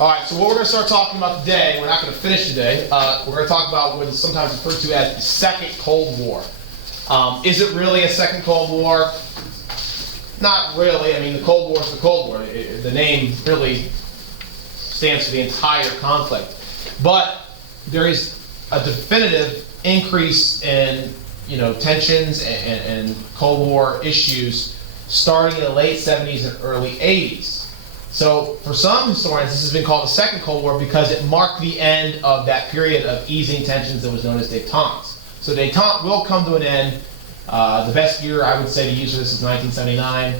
All right, so what we're going to start talking about today, we're not going to finish today, we're going to talk about what is sometimes referred to as the Second Cold War. Is it really a Second Cold War? Not really. I mean, the Cold War is the Cold War. The name really stands for the entire conflict. But there is a definitive increase in tensions and Cold War issues starting in the late 70s and early 80s. So for some historians, this has been called the Second Cold War because it marked the end of that period of easing tensions that was known as détente. So détente will come to an end. The best year I would say to use for this is 1979.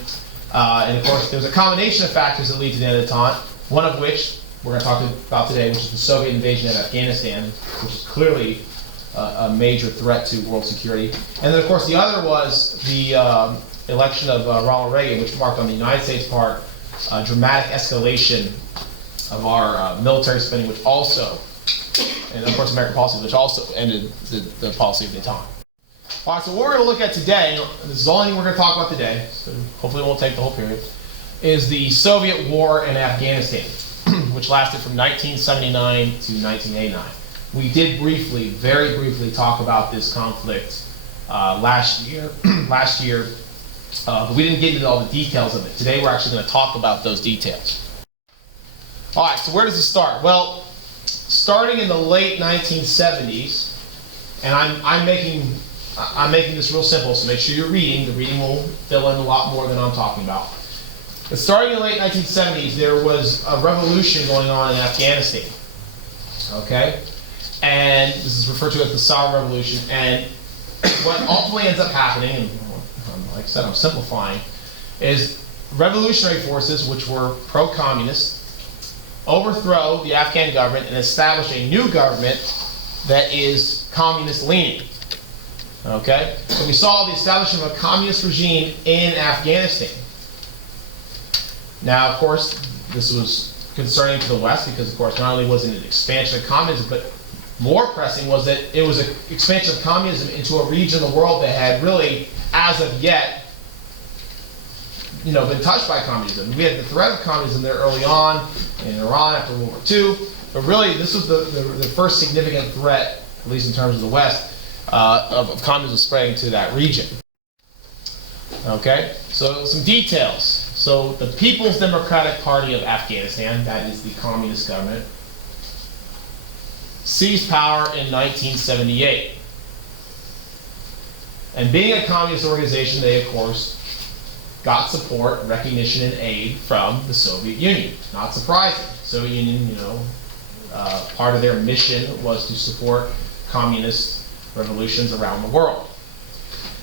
And of course, there's a combination of factors that lead to the end of détente, one of which we're going to talk about today, which is the Soviet invasion of Afghanistan, which is clearly a major threat to world security. And then of course the other was the election of Ronald Reagan, which marked on the United States part a dramatic escalation of our military spending, which also, and of course American policy, which also ended the policy of détente. All right, so what we're going to look at today, this is the only thing we're going to talk about today, so hopefully it won't take the whole period, is the Soviet war in Afghanistan, which lasted from 1979 to 1989. We did briefly, very briefly, talk about this conflict last year, but we didn't get into all the details of it. Today we're actually going to talk about those details. All right, so where does it start? Well, starting in the late 1970s, and I'm making this real simple, so make sure you're reading. The reading will fill in a lot more than I'm talking about. But starting in the late 1970s, there was a revolution going on in Afghanistan. Okay? And this is referred to as the Saur Revolution. And what ultimately ends up happening, and like I said, I'm simplifying, is revolutionary forces, which were pro-communist, overthrow the Afghan government and establish a new government that is communist-leaning. Okay? So we saw the establishment of a communist regime in Afghanistan. Now, of course, this was concerning to the West because, of course, not only was it an expansion of communism, but more pressing was that it was an expansion of communism into a region of the world that had really, as of yet, been touched by communism. We had the threat of communism there early on in Iran after World War II, but really this was the first significant threat, at least in terms of the West, of communism spreading to that region. Okay, so some details. So the People's Democratic Party of Afghanistan, that is the communist government, seized power in 1978. And being a communist organization, they of course got support, recognition, and aid from the Soviet Union. Not surprising. The Soviet Union, part of their mission was to support communist revolutions around the world.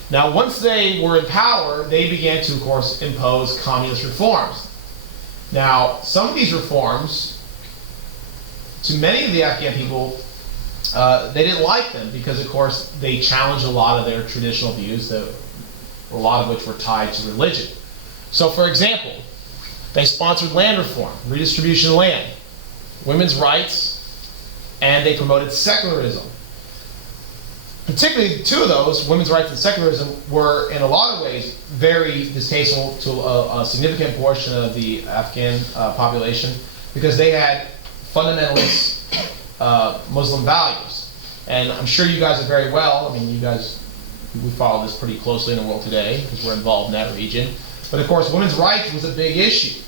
Now, once they were in power, they began to, of course, impose communist reforms. Now, some of these reforms, to many of the Afghan people, they didn't like them because, of course, they challenged a lot of their traditional views, a lot of which were tied to religion. So, for example, they sponsored land reform, redistribution of land, women's rights, and they promoted secularism. Particularly two of those, women's rights and secularism, were in a lot of ways very distasteful to a significant portion of the Afghan population because they had fundamentalist Muslim values. And I'm sure you guys are very well, we follow this pretty closely in the world today because we're involved in that region. But of course, women's rights was a big issue.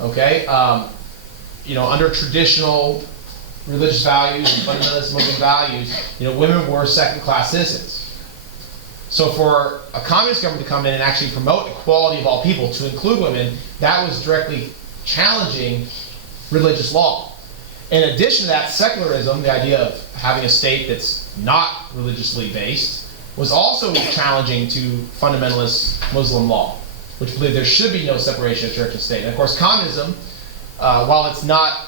Okay, under traditional religious values and fundamentalist Muslim values, women were second-class citizens. So for a communist government to come in and actually promote equality of all people, to include women, that was directly challenging religious law. In addition to that, secularism, the idea of having a state that's not religiously based, was also challenging to fundamentalist Muslim law, which believed there should be no separation of church and state. And of course, communism, while it's not,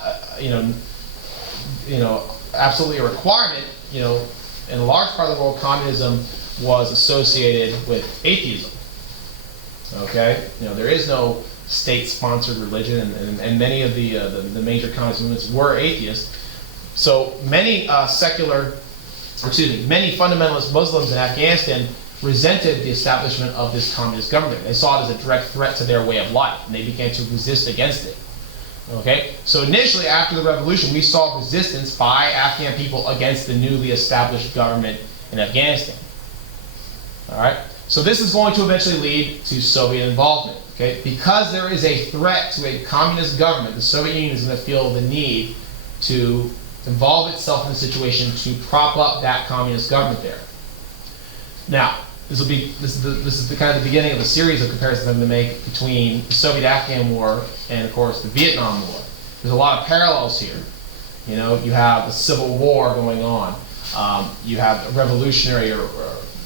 absolutely a requirement, in a large part of the world, communism was associated with atheism. Okay, there is no state-sponsored religion, and many of the major communist movements were atheist. So many many fundamentalist Muslims in Afghanistan resented the establishment of this communist government. They saw it as a direct threat to their way of life, and they began to resist against it. Okay, so initially after the revolution, we saw resistance by Afghan people against the newly established government in Afghanistan. All right, so this is going to eventually lead to Soviet involvement. Okay, because there is a threat to a communist government, the Soviet Union is going to feel the need to involve itself in the situation to prop up that communist government there. Now, this is the kind of the beginning of a series of comparisons I'm going to make between the Soviet-Afghan War and, of course, the Vietnam War. There's a lot of parallels here. You know, you have a civil war going on. You have a revolutionary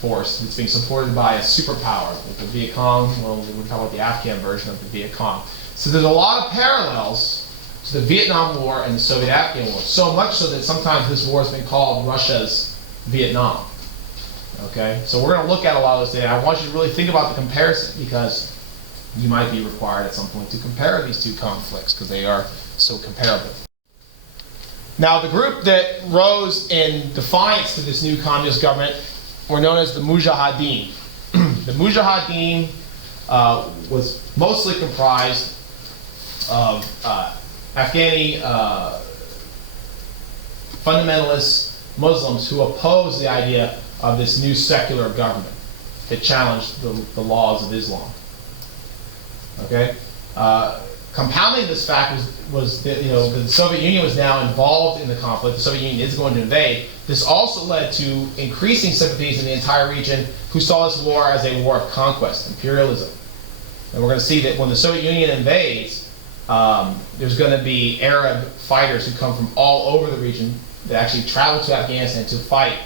force that's being supported by a superpower, like the Viet Cong. Well, we're talking about the Afghan version of the Viet Cong. So there's a lot of parallels to the Vietnam War and the Soviet-Afghan War. So much so that sometimes this war has been called Russia's Vietnam. Okay, so we're going to look at a lot of those today. I want you to really think about the comparison because you might be required at some point to compare these two conflicts because they are so comparable. Now, the group that rose in defiance to this new communist government were known as the Mujahedeen. The Mujahedeen was mostly comprised of Afghani fundamentalist Muslims who opposed the idea of this new secular government that challenged the laws of Islam. Okay, compounding this fact was that the Soviet Union was now involved in the conflict. The Soviet Union is going to invade. This also led to increasing sympathies in the entire region, who saw this war as a war of conquest, imperialism. And we're going to see that when the Soviet Union invades, there's going to be Arab fighters who come from all over the region that actually travel to Afghanistan to fight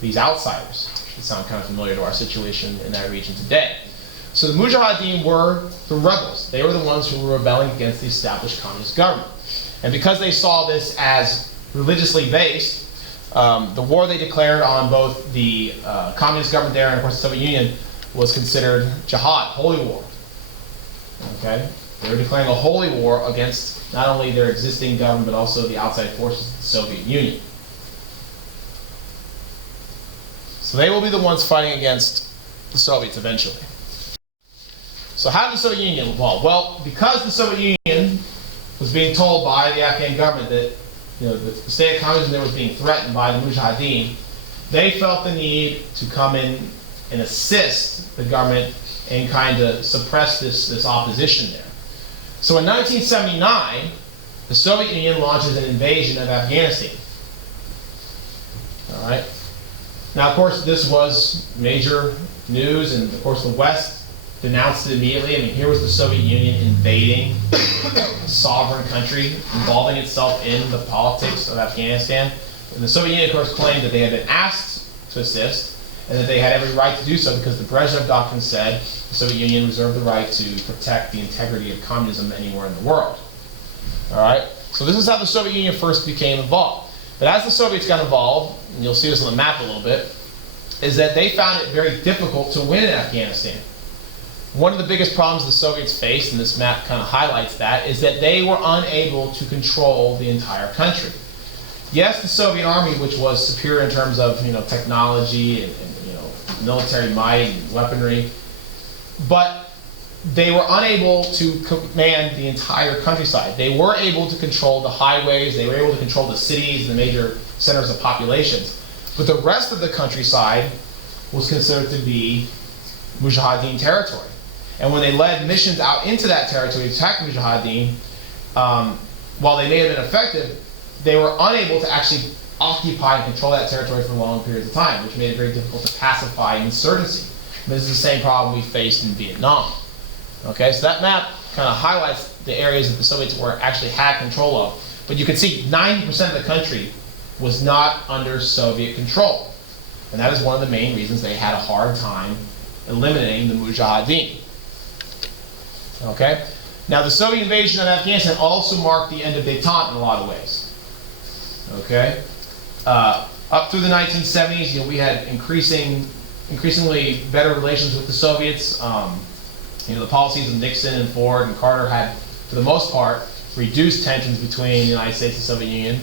these outsiders. It sounds kind of familiar to our situation in that region today. So the Mujahedeen were the rebels. They were the ones who were rebelling against the established communist government. And because they saw this as religiously based, the war they declared on both the communist government there and, of course, the Soviet Union was considered jihad, holy war. Okay? They were declaring a holy war against not only their existing government, but also the outside forces of the Soviet Union. So they will be the ones fighting against the Soviets eventually. So how did the Soviet Union get involved? Well, because the Soviet Union was being told by the Afghan government that the state of communism there was being threatened by the Mujahedeen, they felt the need to come in and assist the government and kind of suppress this opposition there. So in 1979, the Soviet Union launches an invasion of Afghanistan. All right. Now, of course, this was major news, and of course, the West denounced it immediately. I mean, here was the Soviet Union invading a sovereign country, involving itself in the politics of Afghanistan. And the Soviet Union, of course, claimed that they had been asked to assist, and that they had every right to do so because the Brezhnev Doctrine said the Soviet Union reserved the right to protect the integrity of communism anywhere in the world. All right? So this is how the Soviet Union first became involved. But as the Soviets got involved, and you'll see this on the map a little bit, is that they found it very difficult to win in Afghanistan. One of the biggest problems the Soviets faced, and this map kind of highlights that, is that they were unable to control the entire country. Yes, the Soviet army, which was superior in terms of technology and military might and weaponry, but they were unable to command the entire countryside. They were able to control the highways, they were able to control the cities, the major centers of populations, but the rest of the countryside was considered to be Mujahedeen territory. And when they led missions out into that territory to attack Mujahedeen, while they may have been effective, they were unable to actually occupy and control that territory for long periods of time, which made it very difficult to pacify insurgency. And this is the same problem we faced in Vietnam. Okay, so that map kind of highlights the areas that the Soviets actually had control of. But you can see 90% of the country was not under Soviet control. And that is one of the main reasons they had a hard time eliminating the Mujahedeen. Okay? Now, the Soviet invasion of Afghanistan also marked the end of détente in a lot of ways. Okay? Up through the 1970s, we had increasingly better relations with the Soviets. The policies of Nixon and Ford and Carter had, for the most part, reduced tensions between the United States and the Soviet Union.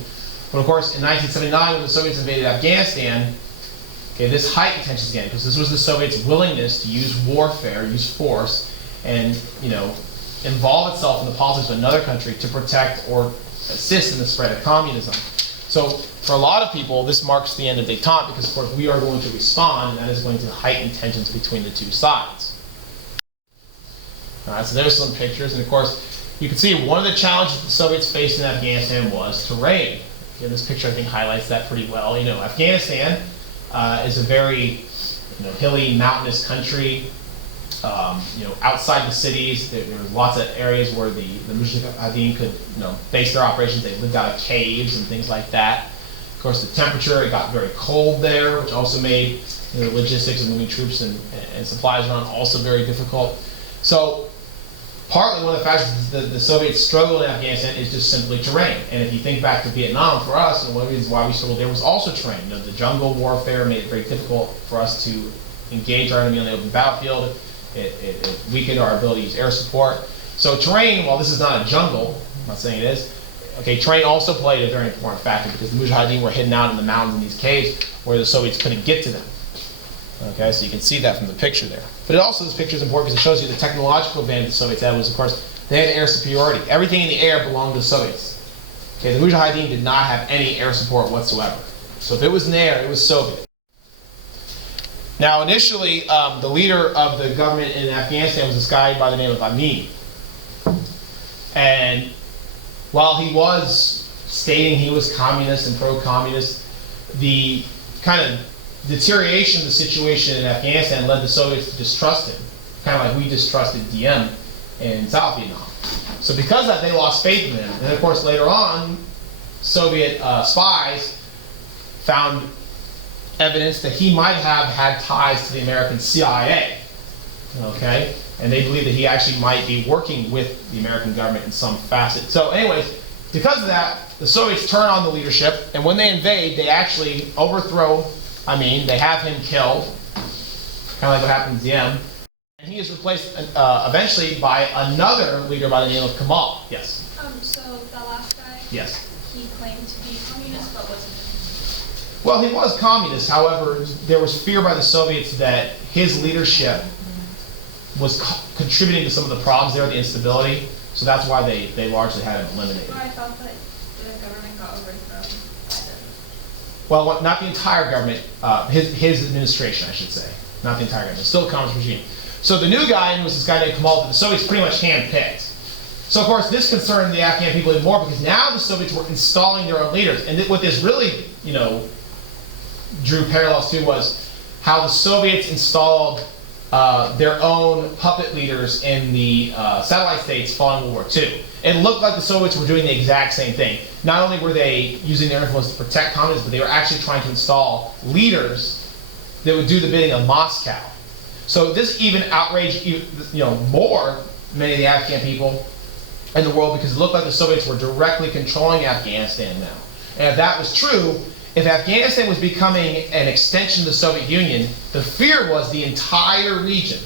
But of course, in 1979, when the Soviets invaded Afghanistan, this heightened tensions again, because this was the Soviets' willingness to use warfare, use force, and involve itself in the politics of another country to protect or assist in the spread of communism. So for a lot of people, this marks the end of détente because, of course, we are going to respond, and that is going to heighten tensions between the two sides. All right, so there's some pictures, and of course, you can see one of the challenges the Soviets faced in Afghanistan was terrain. Again, this picture, I think, highlights that pretty well. You know, Afghanistan is a very hilly, mountainous country. Outside the cities, there were lots of areas where the Mujahedeen could base their operations. They lived out of caves and things like that. Of course, the temperature, it got very cold there, which also made logistics of moving troops and supplies around also very difficult. So partly one of the factors the Soviets struggled in Afghanistan is just simply terrain. And if you think back to Vietnam, for us, and one of the reasons why we struggled there was also terrain. The jungle warfare made it very difficult for us to engage our enemy on the open battlefield. It weakened our ability to use air support. So terrain, while this is not a jungle, I'm not saying it is, okay, terrain also played a very important factor because the Mujahedeen were hidden out in the mountains in these caves where the Soviets couldn't get to them. Okay, so you can see that from the picture there. But it also, this picture is important because it shows you the technological advantage the Soviets had was, of course, they had air superiority. Everything in the air belonged to the Soviets. Okay, the Mujahedeen did not have any air support whatsoever. So if it was in the air, it was Soviet. Now, initially, the leader of the government in Afghanistan was this guy by the name of Amin. And while he was stating he was communist and pro-communist, the kind of deterioration of the situation in Afghanistan led the Soviets to distrust him, kind of like we distrusted Diem in South Vietnam. So because of that, they lost faith in him. And of course, later on, Soviet spies found evidence that he might have had ties to the American CIA, okay? And they believe that he actually might be working with the American government in some facet. So anyways, because of that, the Soviets turn on the leadership, and when they invade, they actually overthrow Amin. They have him killed, kind of like what happened to Diem. And he is replaced eventually by another leader by the name of Kamal. Yes? So the last guy? Yes. He claimed to be communist, but wasn't. Well, he was communist. However, there was fear by the Soviets that his leadership was contributing to some of the problems there, the instability. So that's why they largely had him eliminated. Well, I thought that the government got overthrown by them. Well, not the entire government. His administration, I should say. Not the entire government. It's still a communist regime. So the new guy was this guy named Kamal that the Soviets pretty much handpicked. So, of course, this concerned the Afghan people even more because now the Soviets were installing their own leaders. And what this really, drew parallels to was how the Soviets installed their own puppet leaders in the satellite states following World War II. It looked like the Soviets were doing the exact same thing. Not only were they using their influence to protect communism, but they were actually trying to install leaders that would do the bidding of Moscow. So this even outraged more many of the Afghan people in the world because it looked like the Soviets were directly controlling Afghanistan now. And if that was true, if Afghanistan was becoming an extension of the Soviet Union, the fear was the entire region,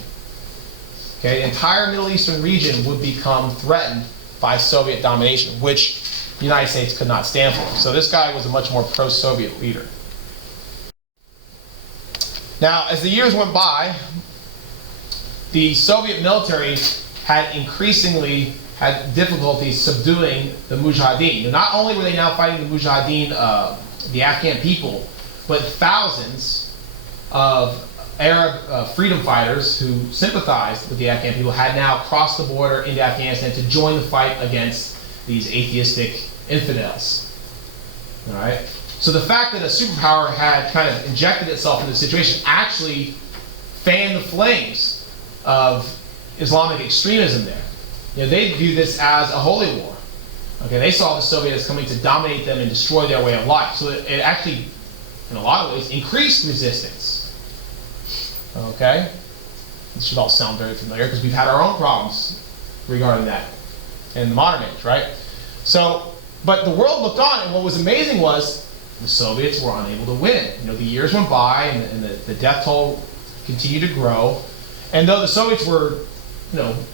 okay, the entire Middle Eastern region would become threatened by Soviet domination, which the United States could not stand for. So this guy was a much more pro-Soviet leader. Now, as the years went by, the Soviet military had increasingly had difficulty subduing the Mujahedeen. Not only were they now fighting the Mujahedeen, the Afghan people, but thousands of Arab freedom fighters who sympathized with the Afghan people had now crossed the border into Afghanistan to join the fight against these atheistic infidels. All right? So the fact that a superpower had kind of injected itself into the situation actually fanned the flames of Islamic extremism there. They viewed this as a holy war. Okay, they saw the Soviets coming to dominate them and destroy their way of life. So it actually, in a lot of ways, increased resistance. Okay? This should all sound very familiar because we've had our own problems regarding that in the modern age, right? So, but the world looked on, and what was amazing was the Soviets were unable to win. The years went by, and the death toll continued to grow. And though the Soviets were,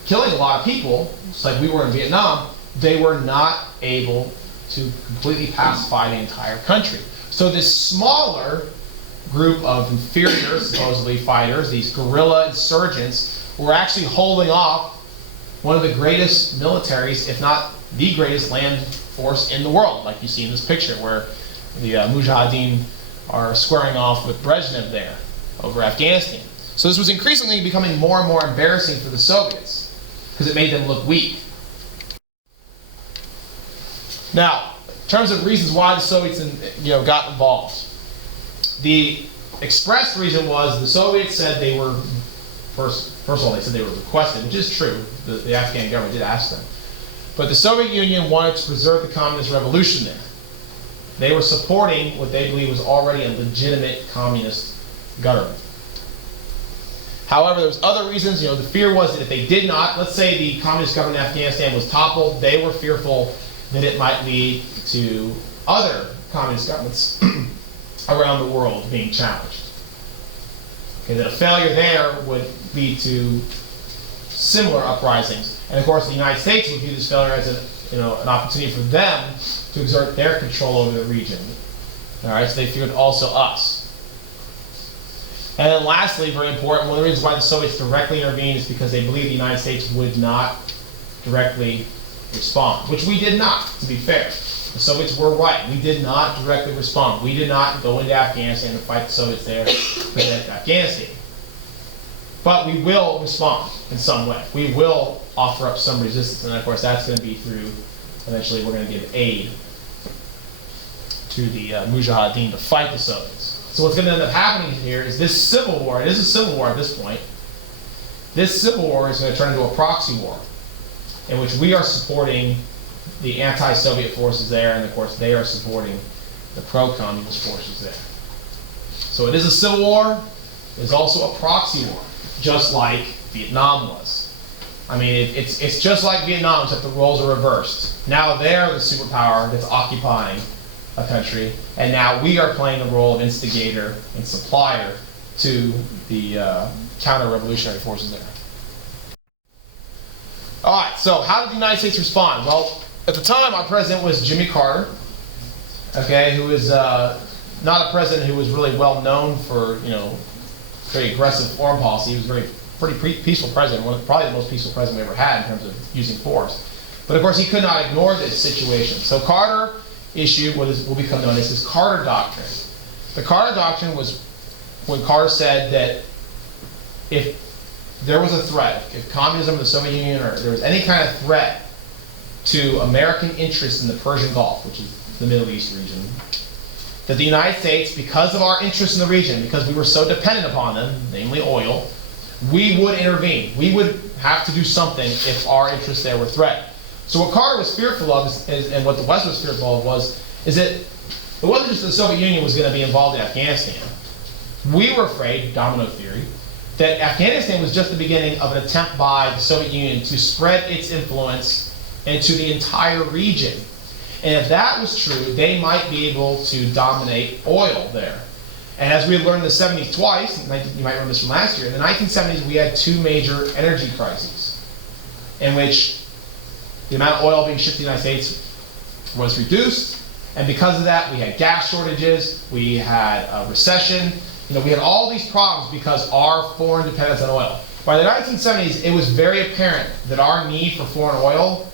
killing a lot of people, just like we were in Vietnam, they were not able to completely pacify the entire country. So this smaller group of inferior, supposedly, fighters, these guerrilla insurgents, were actually holding off one of the greatest militaries, if not the greatest land force in the world, like you see in this picture where the Mujahedeen are squaring off with Brezhnev there over Afghanistan. So this was increasingly becoming more and more embarrassing for the Soviets because it made them look weak. Now, in terms of reasons why the Soviets got involved, the expressed reason was the Soviets said they were, first of all, they said they were requested, which is true. The Afghan government did ask them. But the Soviet Union wanted to preserve the communist revolution there. They were supporting what they believed was already a legitimate communist government. However, there was other reasons. The fear was that if they did not, let's say the communist government in Afghanistan was toppled, they were fearful that it might lead to other communist governments around the world being challenged. Okay, that a failure there would lead to similar uprisings. And of course, the United States would view this failure as an opportunity for them to exert their control over the region. All right, so they feared also us. And then lastly, very important, one of the reasons why the Soviets directly intervened is because they believed the United States would not directly respond, which we did not, to be fair. The Soviets were right. We did not directly respond. We did not go into Afghanistan and fight the Soviets there in Afghanistan. But we will respond in some way. We will offer up some resistance, and of course that's going to be through, eventually we're going to give aid to the Mujahedeen to fight the Soviets. So what's going to end up happening here is this civil war, it is a civil war at this point, this civil war is going to turn into a proxy war in which we are supporting the anti-Soviet forces there, and of course they are supporting the pro-communist forces there. So it is a civil war, it is also a proxy war, just like Vietnam was. I mean, it's just like Vietnam, except the roles are reversed. Now they're the superpower that's occupying a country, and now we are playing the role of instigator and supplier to the counter-revolutionary forces there. All right, so how did the United States respond? Well, at the time, our president was Jimmy Carter, okay, who is not a president who was really well known for, very aggressive foreign policy. He was a pretty peaceful president, probably the most peaceful president we ever had in terms of using force. But of course, he could not ignore this situation. So Carter issued what will become known as his Carter Doctrine. The Carter Doctrine was when Carter said that if there was a threat, if communism, the Soviet Union, or there was any kind of threat to American interests in the Persian Gulf, which is the Middle East region, that the United States, because of our interests in the region, because we were so dependent upon them, namely oil, we would intervene. We would have to do something if our interests there were threatened. So what Carter was fearful of, and what the West was fearful of, is that it wasn't just the Soviet Union was going to be involved in Afghanistan. We were afraid, domino theory, that Afghanistan was just the beginning of an attempt by the Soviet Union to spread its influence into the entire region. And if that was true, they might be able to dominate oil there. And as we had learned in the 70s twice, you might remember this from last year, in the 1970s we had two major energy crises in which the amount of oil being shipped to the United States was reduced, and because of that we had gas shortages, we had a recession, we had all these problems because our foreign dependence on oil. By the 1970s, it was very apparent that our need for foreign oil,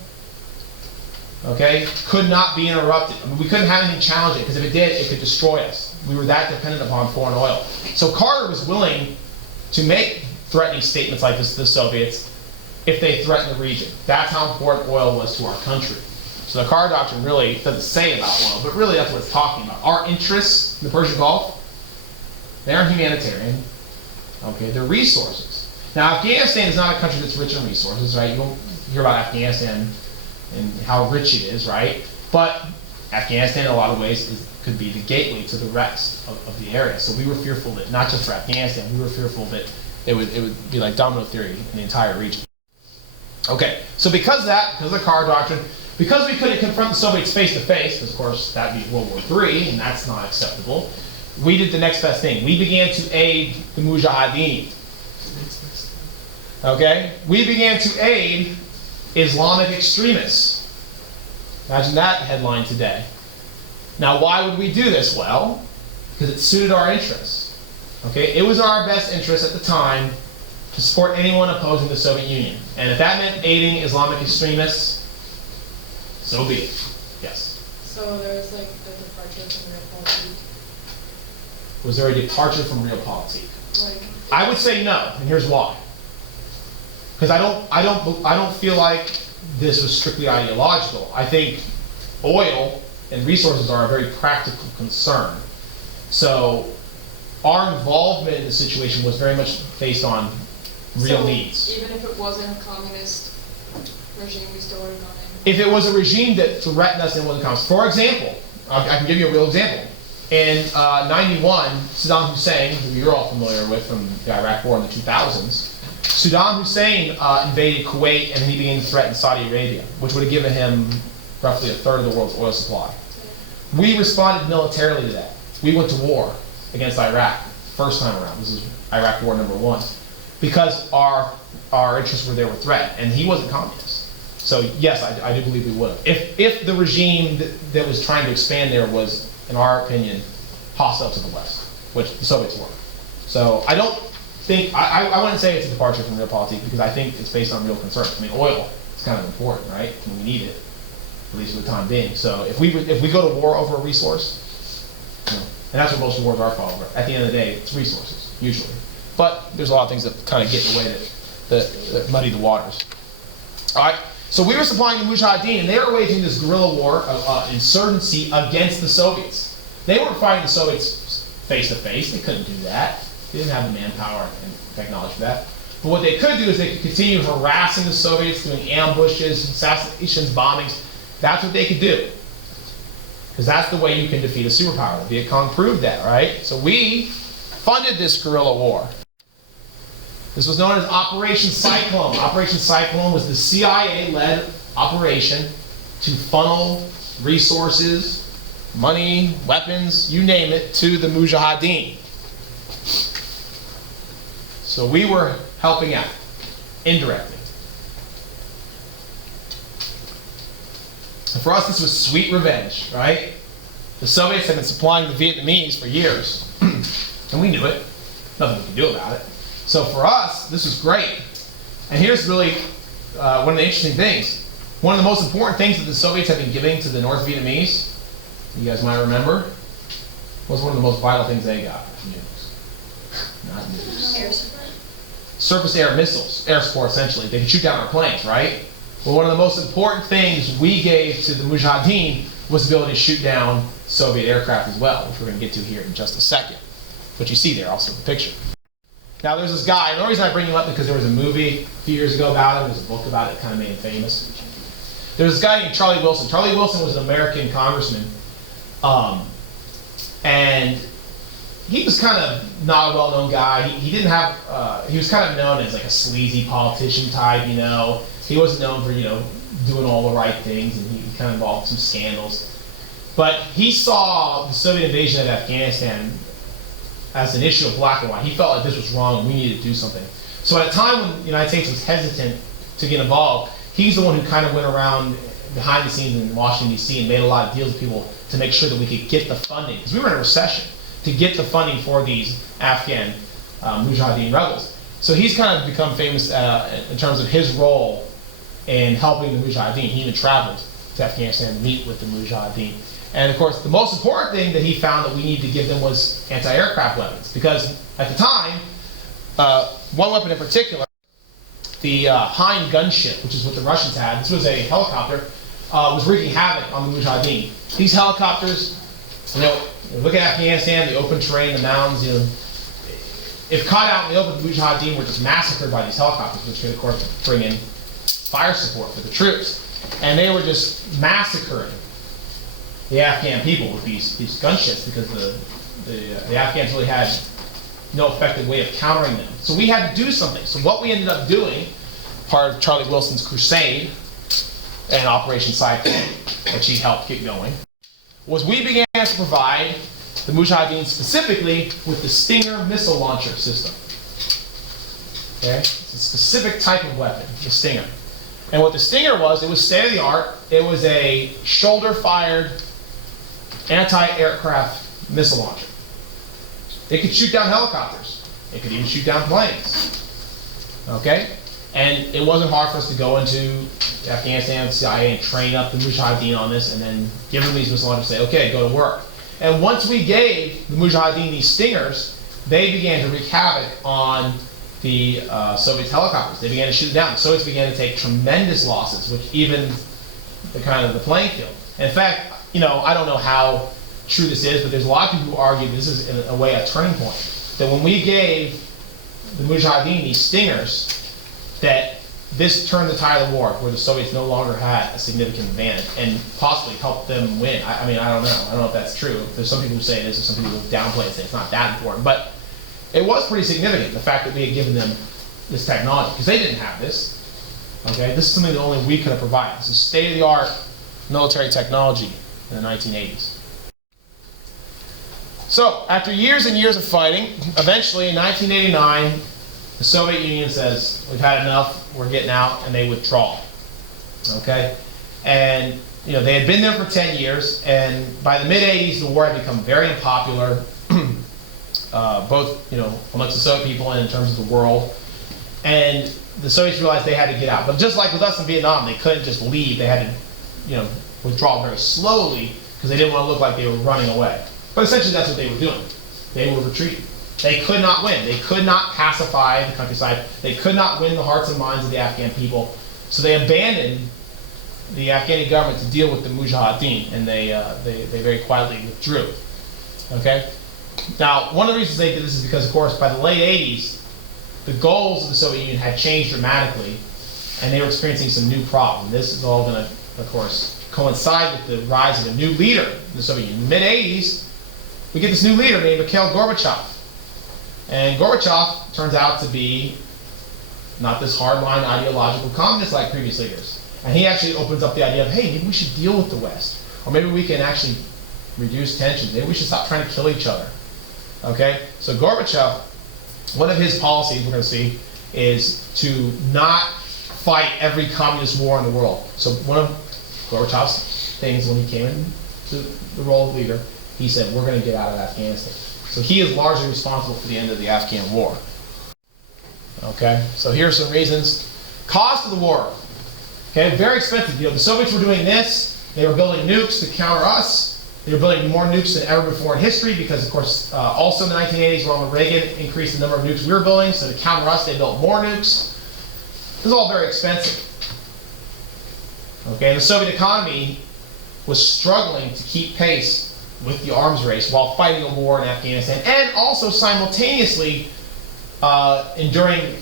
could not be interrupted. I mean, we couldn't have anything challenge it, because if it did, it could destroy us. We were that dependent upon foreign oil. So Carter was willing to make threatening statements like this to the Soviets if they threatened the region. That's how important oil was to our country. So the Carter Doctrine really doesn't say about oil, but really that's what it's talking about. Our interests in the Persian Gulf, they aren't humanitarian. They're resources. Now, Afghanistan is not a country that's rich in resources, right? You don't hear about Afghanistan and how rich it is, right? But Afghanistan, in a lot of ways, could be the gateway to the rest of the area. So we were fearful that, not just for Afghanistan, we were fearful that it would be like domino theory in the entire region. Okay, so because of that, because of the Carter Doctrine, because we couldn't confront the Soviets face to face, because of course that'd be World War III, and that's not acceptable, we did the next best thing. We began to aid the Mujahedeen. We began to aid Islamic extremists. Imagine that headline today. Now, why would we do this? Well, because it suited our interests. It was our best interest at the time to support anyone opposing the Soviet Union. And if that meant aiding Islamic extremists, so be it. Yes. So there's like a departure from realpolitik. Was there a departure from realpolitik? Like, I would say no, and here's why. Because I don't feel like this was strictly ideological. I think oil and resources are a very practical concern. So our involvement in the situation was very much based on real so needs. Even if it wasn't a communist regime, we still would have gone in. If it was a regime that threatened us and wasn't communist, for example, I can give you a real example. In 91, Saddam Hussein, who you're all familiar with from the Iraq War in the 2000s, Saddam Hussein invaded Kuwait and he began to threaten Saudi Arabia, which would have given him roughly a third of the world's oil supply. We responded militarily to that. We went to war against Iraq, first time around. This is Iraq War #1. Because our interests were threatened, and he wasn't communist. So yes, I do believe we would have. If the regime that was trying to expand there was, in our opinion, hostile to the West, which the Soviets were. So I don't think, I wouldn't say it's a departure from realpolitik, because I think it's based on real concerns. I mean, oil is kind of important, right? I mean, we need it, at least for the time being. So if we go to war over a resource, you know, and that's what most wars are for. At the end of the day, it's resources, usually. But there's a lot of things that kind of get in the way that muddy the waters. All right, so we were supplying the Mujahedeen, and they were waging this guerrilla war, insurgency against the Soviets. They weren't fighting the Soviets face to face. They couldn't do that. They didn't have the manpower and technology for that. But what they could do is they could continue harassing the Soviets, doing ambushes, assassinations, bombings. That's what they could do. Because that's the way you can defeat a superpower. The Viet Cong proved that, right? So we funded this guerrilla war. This was known as Operation Cyclone. Operation Cyclone was the CIA-led operation to funnel resources, money, weapons, you name it, to the Mujahedeen. So we were helping out, indirectly. And for us, this was sweet revenge, right? The Soviets had been supplying the Vietnamese for years, and we knew it. Nothing we could do about it. So for us, this was great. And here's really one of the interesting things. One of the most important things that the Soviets had been giving to the North Vietnamese, you guys might remember, was one of the most vital things they got. News. Not news. Air support? Surface air missiles, air support essentially. They could shoot down our planes, right? Well, one of the most important things we gave to the Mujahedeen was the ability to shoot down Soviet aircraft as well, which we're going to get to here in just a second. But you see there also the picture. Now there's this guy, and the reason I bring him up is because there was a movie a few years ago about him, there's a book about it, kind of made him famous. There's this guy named Charlie Wilson. Charlie Wilson was an American congressman, and he was kind of not a well-known guy. He didn't have, he was kind of known as like a sleazy politician type, you know. He wasn't known for, you know, doing all the right things, and he kind of involved in some scandals. But he saw the Soviet invasion of Afghanistan as an issue of black and white. He felt like this was wrong and we needed to do something. So at a time when the United States was hesitant to get involved, he's the one who kind of went around behind the scenes in Washington, D.C. and made a lot of deals with people to make sure that we could get the funding. Because we were in a recession, to get the funding for these Afghan Mujahideen rebels. So he's kind of become famous in terms of his role in helping the Mujahideen. He even traveled to Afghanistan to meet with the Mujahideen. And of course, the most important thing that he found that we needed to give them was anti-aircraft weapons. Because at the time, one weapon in particular, the Hind gunship, which is what the Russians had, this was a helicopter, was wreaking havoc on the Mujahideen. These helicopters, you know, look at Afghanistan, the open terrain, the mountains, you know, if caught out in the open, the Mujahideen were just massacred by these helicopters, which could, of course, bring in fire support for the troops. And they were just massacring the Afghan people with these gunships because the Afghans really had no effective way of countering them. So we had to do something. So what we ended up doing, part of Charlie Wilson's crusade and Operation Cyclone, which he helped get going, was we began to provide the Mujahideen specifically with the Stinger missile launcher system. Okay? It's a specific type of weapon, the Stinger. And what the Stinger was, it was state-of-the-art. It was a shoulder-fired anti-aircraft missile launcher. It could shoot down helicopters. It could even shoot down planes. Okay? And it wasn't hard for us to go into Afghanistan, CIA, and train up the Mujahedeen on this, and then give them these missiles and say, okay, go to work. And once we gave the Mujahedeen these stingers, they began to wreak havoc on the Soviet helicopters. They began to shoot down. The Soviets began to take tremendous losses, which evened the playing field. And in fact, I don't know how true this is, but there's a lot of people who argue this is in a way a turning point. That when we gave the Mujahedeen these stingers, that this turned the tide of the war, where the Soviets no longer had a significant advantage and possibly helped them win. I mean, I don't know. I don't know if that's true. There's some people who say this, and some people who downplay it and say it's not that important. But it was pretty significant, the fact that we had given them this technology, because they didn't have this. Okay, this is something that only we could have provided. This is state-of-the-art military technology in the 1980s. So, after years and years of fighting, eventually in 1989, the Soviet Union says, we've had enough, we're getting out, and they withdraw. Okay? And, they had been there for 10 years, and by the mid-80s, the war had become very unpopular, both, amongst the Soviet people and in terms of the world. And the Soviets realized they had to get out. But just like with us in Vietnam, they couldn't just leave. They had to, withdraw very slowly because they didn't want to look like they were running away. But essentially that's what they were doing. They were retreating. They could not win. They could not pacify the countryside. They could not win the hearts and minds of the Afghan people. So they abandoned the Afghani government to deal with the Mujahedeen, and they very quietly withdrew. Okay? Now, one of the reasons they did this is because, of course, by the late 80s, the goals of the Soviet Union had changed dramatically, and they were experiencing some new problems. And this is all going to, of course, coincide with the rise of a new leader in the Soviet Union. In the mid-80s, we get this new leader named Mikhail Gorbachev. And Gorbachev turns out to be not this hardline ideological communist like previous leaders. And he actually opens up the idea of, hey, maybe we should deal with the West. Or maybe we can actually reduce tensions. Maybe we should stop trying to kill each other. Okay? So Gorbachev, one of his policies, we're going to see, is to not fight every communist war in the world. So one of Gorbachev's things when he came into the role of leader, he said, we're going to get out of Afghanistan. So he is largely responsible for the end of the Afghan war. Okay, so here are some reasons. Cost of the war. Okay, very expensive. The Soviets were doing this. They were building nukes to counter us. They were building more nukes than ever before in history because, of course, also in the 1980s, Ronald Reagan increased the number of nukes we were building. So to counter us, they built more nukes. This is all very expensive. Okay, and the Soviet economy was struggling to keep pace with the arms race while fighting a war in Afghanistan, and also simultaneously enduring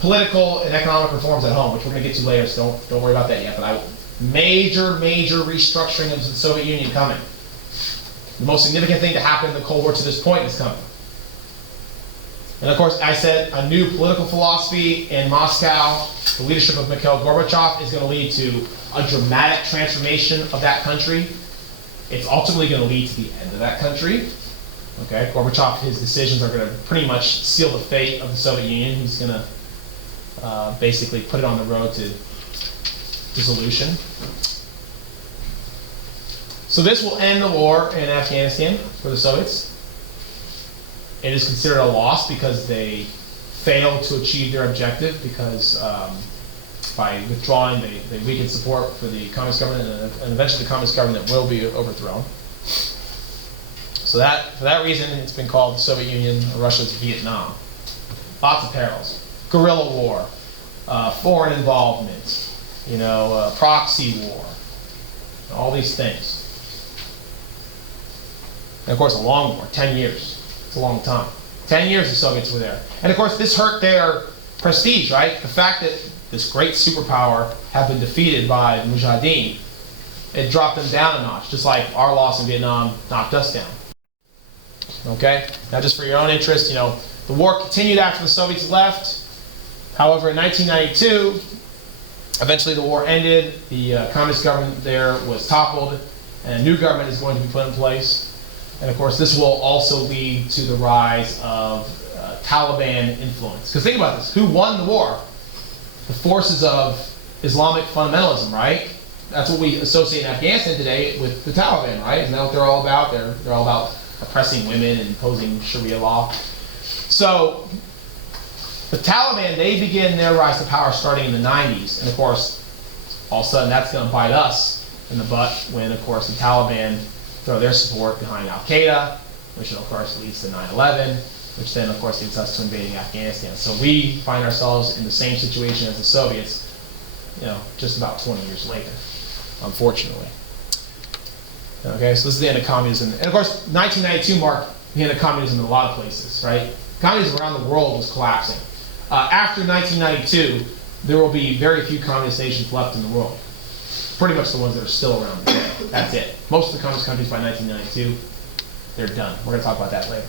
political and economic reforms at home, which we're going to get to later, so don't worry about that yet. But major restructuring of the Soviet Union coming. The most significant thing to happen in the Cold War to this point is coming. And of course, I said a new political philosophy in Moscow, the leadership of Mikhail Gorbachev, is going to lead to a dramatic transformation of that country. It's ultimately going to lead to the end of that country. Okay, Gorbachev, his decisions are going to pretty much seal the fate of the Soviet Union. He's going to basically put it on the road to dissolution. So this will end the war in Afghanistan for the Soviets. It is considered a loss because they failed to achieve their objective, because by withdrawing, they weakened support for the communist government, and eventually the communist government will be overthrown. So for that reason, it's been called the Soviet Union, or Russia's Vietnam. Lots of perils. Guerrilla war, foreign involvement, proxy war, all these things. And of course, a long war, 10 years. It's a long time. 10 years the Soviets were there. And of course, this hurt their prestige, right? The fact that this great superpower had been defeated by the Mujahedeen, it dropped them down a notch, just like our loss in Vietnam knocked us down. Okay? Now, just for your own interest, the war continued after the Soviets left. However, in 1992, eventually the war ended. The communist government there was toppled, and a new government is going to be put in place. And of course, this will also lead to the rise of Taliban influence. Because think about this, who won the war? The forces of Islamic fundamentalism, right? That's what we associate in Afghanistan today with the Taliban, right? Isn't that what they're all about? They're all about oppressing women and imposing Sharia law. So The Taliban, they begin their rise to power starting in the 90s, and of course, all of a sudden that's going to bite us in the butt when, of course, the Taliban throw their support behind Al-Qaeda, which of course leads to 9/11, which then of course leads us to invading Afghanistan. So we find ourselves in the same situation as the Soviets, just about 20 years later, unfortunately. Okay, so this is the end of communism. And of course, 1992 marked the end of communism in a lot of places, right? Communism around the world was collapsing. After 1992, there will be very few communist nations left in the world. Pretty much the ones that are still around today. That's it. Most of the communist countries by 1992, they're done. We're going to talk about that later.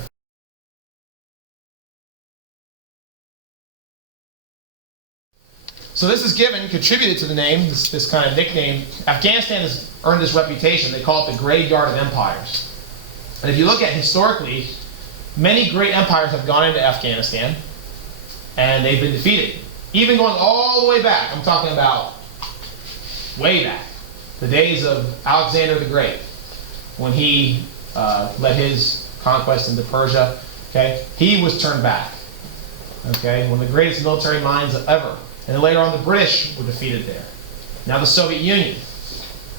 So this is contributed to the name, this kind of nickname. Afghanistan has earned this reputation. They call it the graveyard of empires. And if you look at historically, many great empires have gone into Afghanistan, and they've been defeated. Even going all the way back, I'm talking about way back, the days of Alexander the Great, when he led his conquest into Persia, okay? He was turned back, okay? One of the greatest military minds ever. And then later on, the British were defeated there. Now the Soviet Union,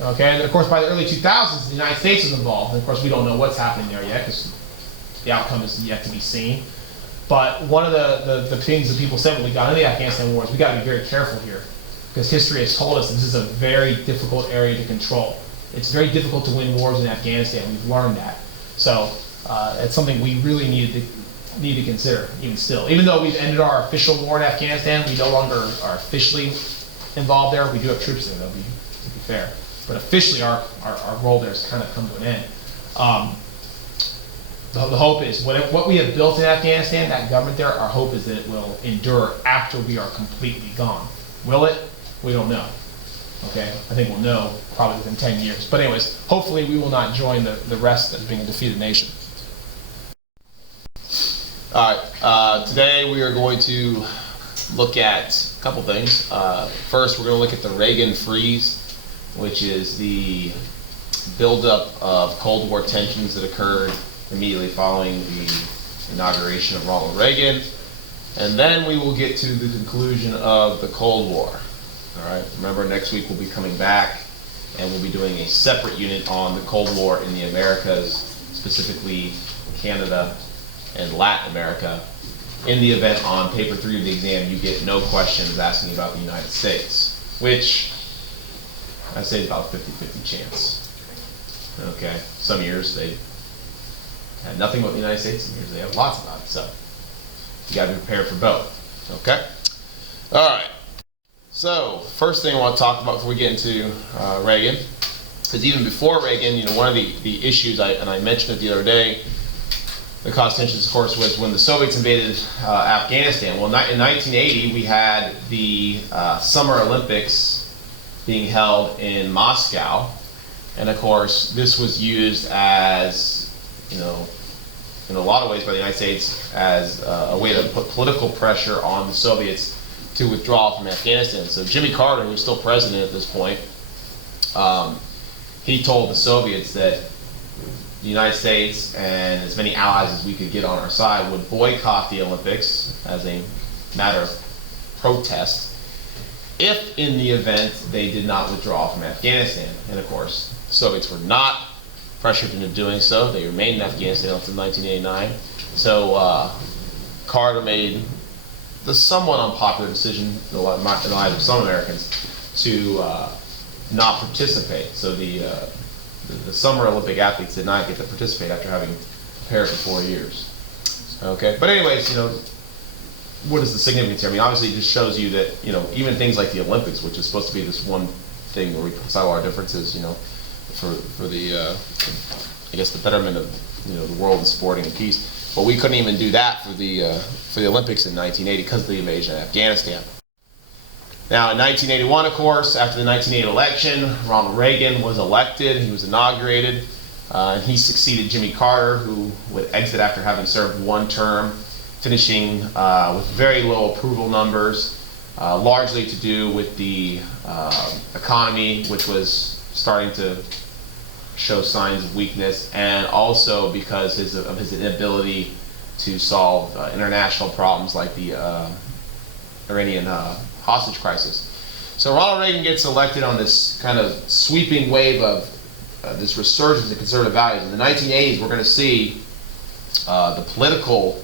okay? And then of course, by the early 2000s, the United States was involved. And of course, we don't know what's happening there yet, because the outcome is yet to be seen. But one of the things that people said when we got into the Afghanistan war is we got to be very careful here, because history has told us that this is a very difficult area to control. It's very difficult to win wars in Afghanistan. We've learned that. So it's something we really need to consider, even still. Even though we've ended our official war in Afghanistan, we no longer are officially involved there. We do have troops there, though, to be fair. But officially, our role there has kind of come to an end. The hope is, what we have built in Afghanistan, that government there, our hope is that it will endure after we are completely gone. Will it? We don't know. Okay? I think we'll know probably within 10 years. But anyways, hopefully we will not join the rest as being a defeated nation. All right. Today we are going to look at a couple things. First, we're going to look at the Reagan freeze, which is the buildup of Cold War tensions that occurred immediately following the inauguration of Ronald Reagan. And then we will get to the conclusion of the Cold War. All right. Remember, next week we'll be coming back and we'll be doing a separate unit on the Cold War in the Americas, specifically Canada and Latin America. In the event on paper 3 of the exam, you get no questions asking about the United States, which I say is about a 50-50 chance. Okay. Some years they had nothing about the United States, some years they have lots about it. So you got to be prepared for both. Okay? All right. So first thing I want to talk about before we get into Reagan, because even before Reagan, one of the issues, I mentioned it the other day, that caused tensions, of course, was when the Soviets invaded Afghanistan. Well, in 1980, we had the Summer Olympics being held in Moscow. And of course, this was used as, in a lot of ways by the United States as a way to put political pressure on the Soviets to withdraw from Afghanistan. So Jimmy Carter, who was still president at this point, he told the Soviets that the United States and as many allies as we could get on our side would boycott the Olympics as a matter of protest if in the event they did not withdraw from Afghanistan. And of course, the Soviets were not pressured into doing so. They remained in Afghanistan until 1989. So Carter made the somewhat unpopular decision in the lives of some Americans to not participate. So the Summer Olympic athletes did not get to participate after having prepared for 4 years. Okay, but anyways, what is the significance here? I mean, obviously, it just shows you that even things like the Olympics, which is supposed to be this one thing where we reconcile our differences, for the I guess the betterment of the world and sporting and peace. But we couldn't even do that for the Olympics in 1980 because of the invasion of Afghanistan. Now, in 1981, of course, after the 1980 election, Ronald Reagan was elected. He was inaugurated, and he succeeded Jimmy Carter, who would exit after having served one term, finishing with very low approval numbers, largely to do with the economy, which was starting to show signs of weakness, and also because of his inability to solve international problems like the Iranian hostage crisis. So Ronald Reagan gets elected on this kind of sweeping wave of this resurgence in conservative values. In the 1980s, we're going to see the political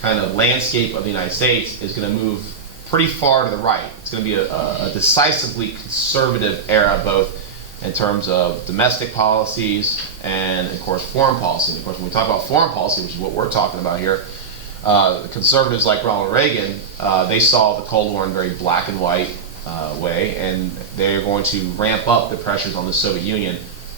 kind of landscape of the United States is going to move pretty far to the right. It's going to be a decisively conservative era, both in terms of domestic policies and, of course, foreign policy. And of course, when we talk about foreign policy, which is what we're talking about here, the conservatives like Ronald Reagan, they saw the Cold War in a very black and white way, and they're going to ramp up the pressures on the Soviet Union,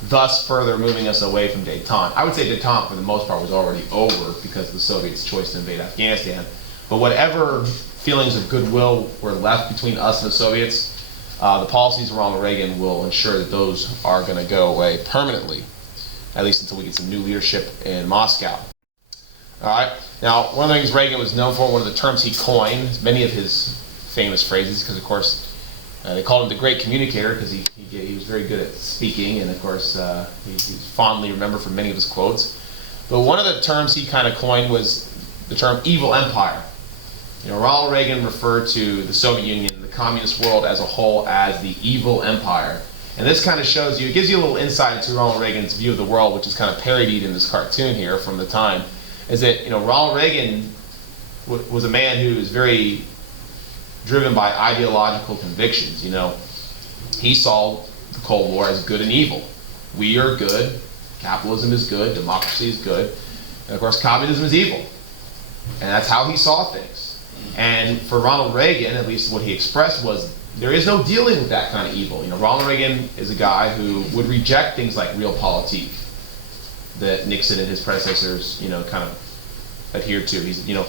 thus further moving us away from détente. I would say détente, for the most part, was already over because of the Soviets' choice to invade Afghanistan. But whatever feelings of goodwill were left between us and the Soviets, the policies of Ronald Reagan will ensure that those are going to go away permanently, at least until we get some new leadership in Moscow. All right. Now, one of the things Reagan was known for, one of the terms he coined, many of his famous phrases, because of course they called him the great communicator because he was very good at speaking, and of course he's fondly remembered for many of his quotes. But one of the terms he kind of coined was the term evil empire. You know, Ronald Reagan referred to the Soviet Union, the communist world as a whole, as the evil empire. And this kind of shows you, it gives you a little insight into Ronald Reagan's view of the world, which is kind of parodied in this cartoon here from the time, is that, you know, Ronald Reagan was a man who was very driven by ideological convictions. You know, he saw the Cold War as good and evil. We are good, capitalism is good, democracy is good, and of course communism is evil. And that's how he saw things. And for Ronald Reagan, at least what he expressed was, there is no dealing with that kind of evil. You know, Ronald Reagan is a guy who would reject things like realpolitik that Nixon and his predecessors, you know, kind of adhered to. He's, you know,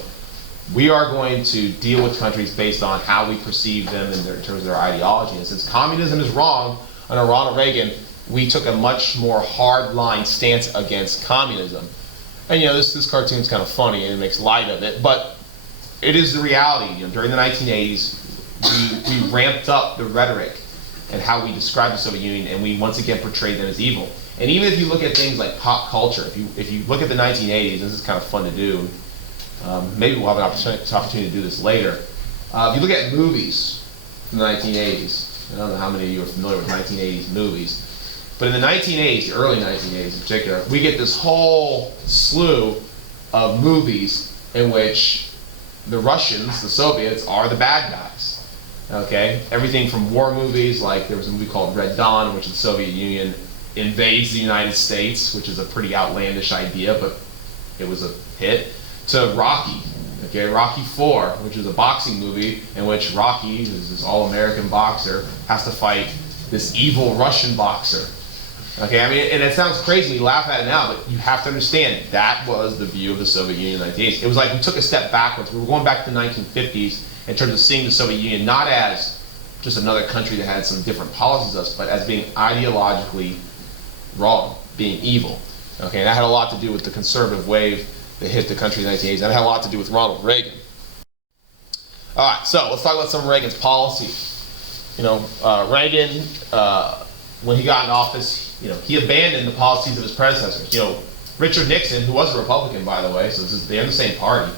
we are going to deal with countries based on how we perceive them in terms of their ideology. And since communism is wrong, under Ronald Reagan, we took a much more hard-line stance against communism. And you know, this cartoon's kind of funny and it makes light of it, but it is the reality. You know, during the 1980s, we ramped up the rhetoric and how we described the Soviet Union, and we once again portrayed them as evil. And even if you look at things like pop culture, if you look at the 1980s, this is kind of fun to do. Maybe we'll have an opportunity to do this later. If you look at movies in the 1980s, I don't know how many of you are familiar with 1980s movies, but in the 1980s, the early 1980s in particular, we get this whole slew of movies in which the Russians, the Soviets, are the bad guys. Okay? Everything from war movies, like there was a movie called Red Dawn, in which the Soviet Union invades the United States, which is a pretty outlandish idea, but it was a hit, to Rocky. Okay, Rocky IV, which is a boxing movie in which Rocky, who's this all-American boxer, has to fight this evil Russian boxer. Okay, I mean, and it sounds crazy, we laugh at it now, but you have to understand that was the view of the Soviet Union in the 1980s. It was like we took a step backwards. We were going back to the 1950s in terms of seeing the Soviet Union not as just another country that had some different policies as us, but as being ideologically wrong, being evil. Okay, and that had a lot to do with the conservative wave that hit the country in the 1980s. That had a lot to do with Ronald Reagan. All right, so let's talk about some of Reagan's policy. You know, Reagan, when he got in office, you know, he abandoned the policies of his predecessors. You know, Richard Nixon, who was a Republican, by the way, so they're in the same party.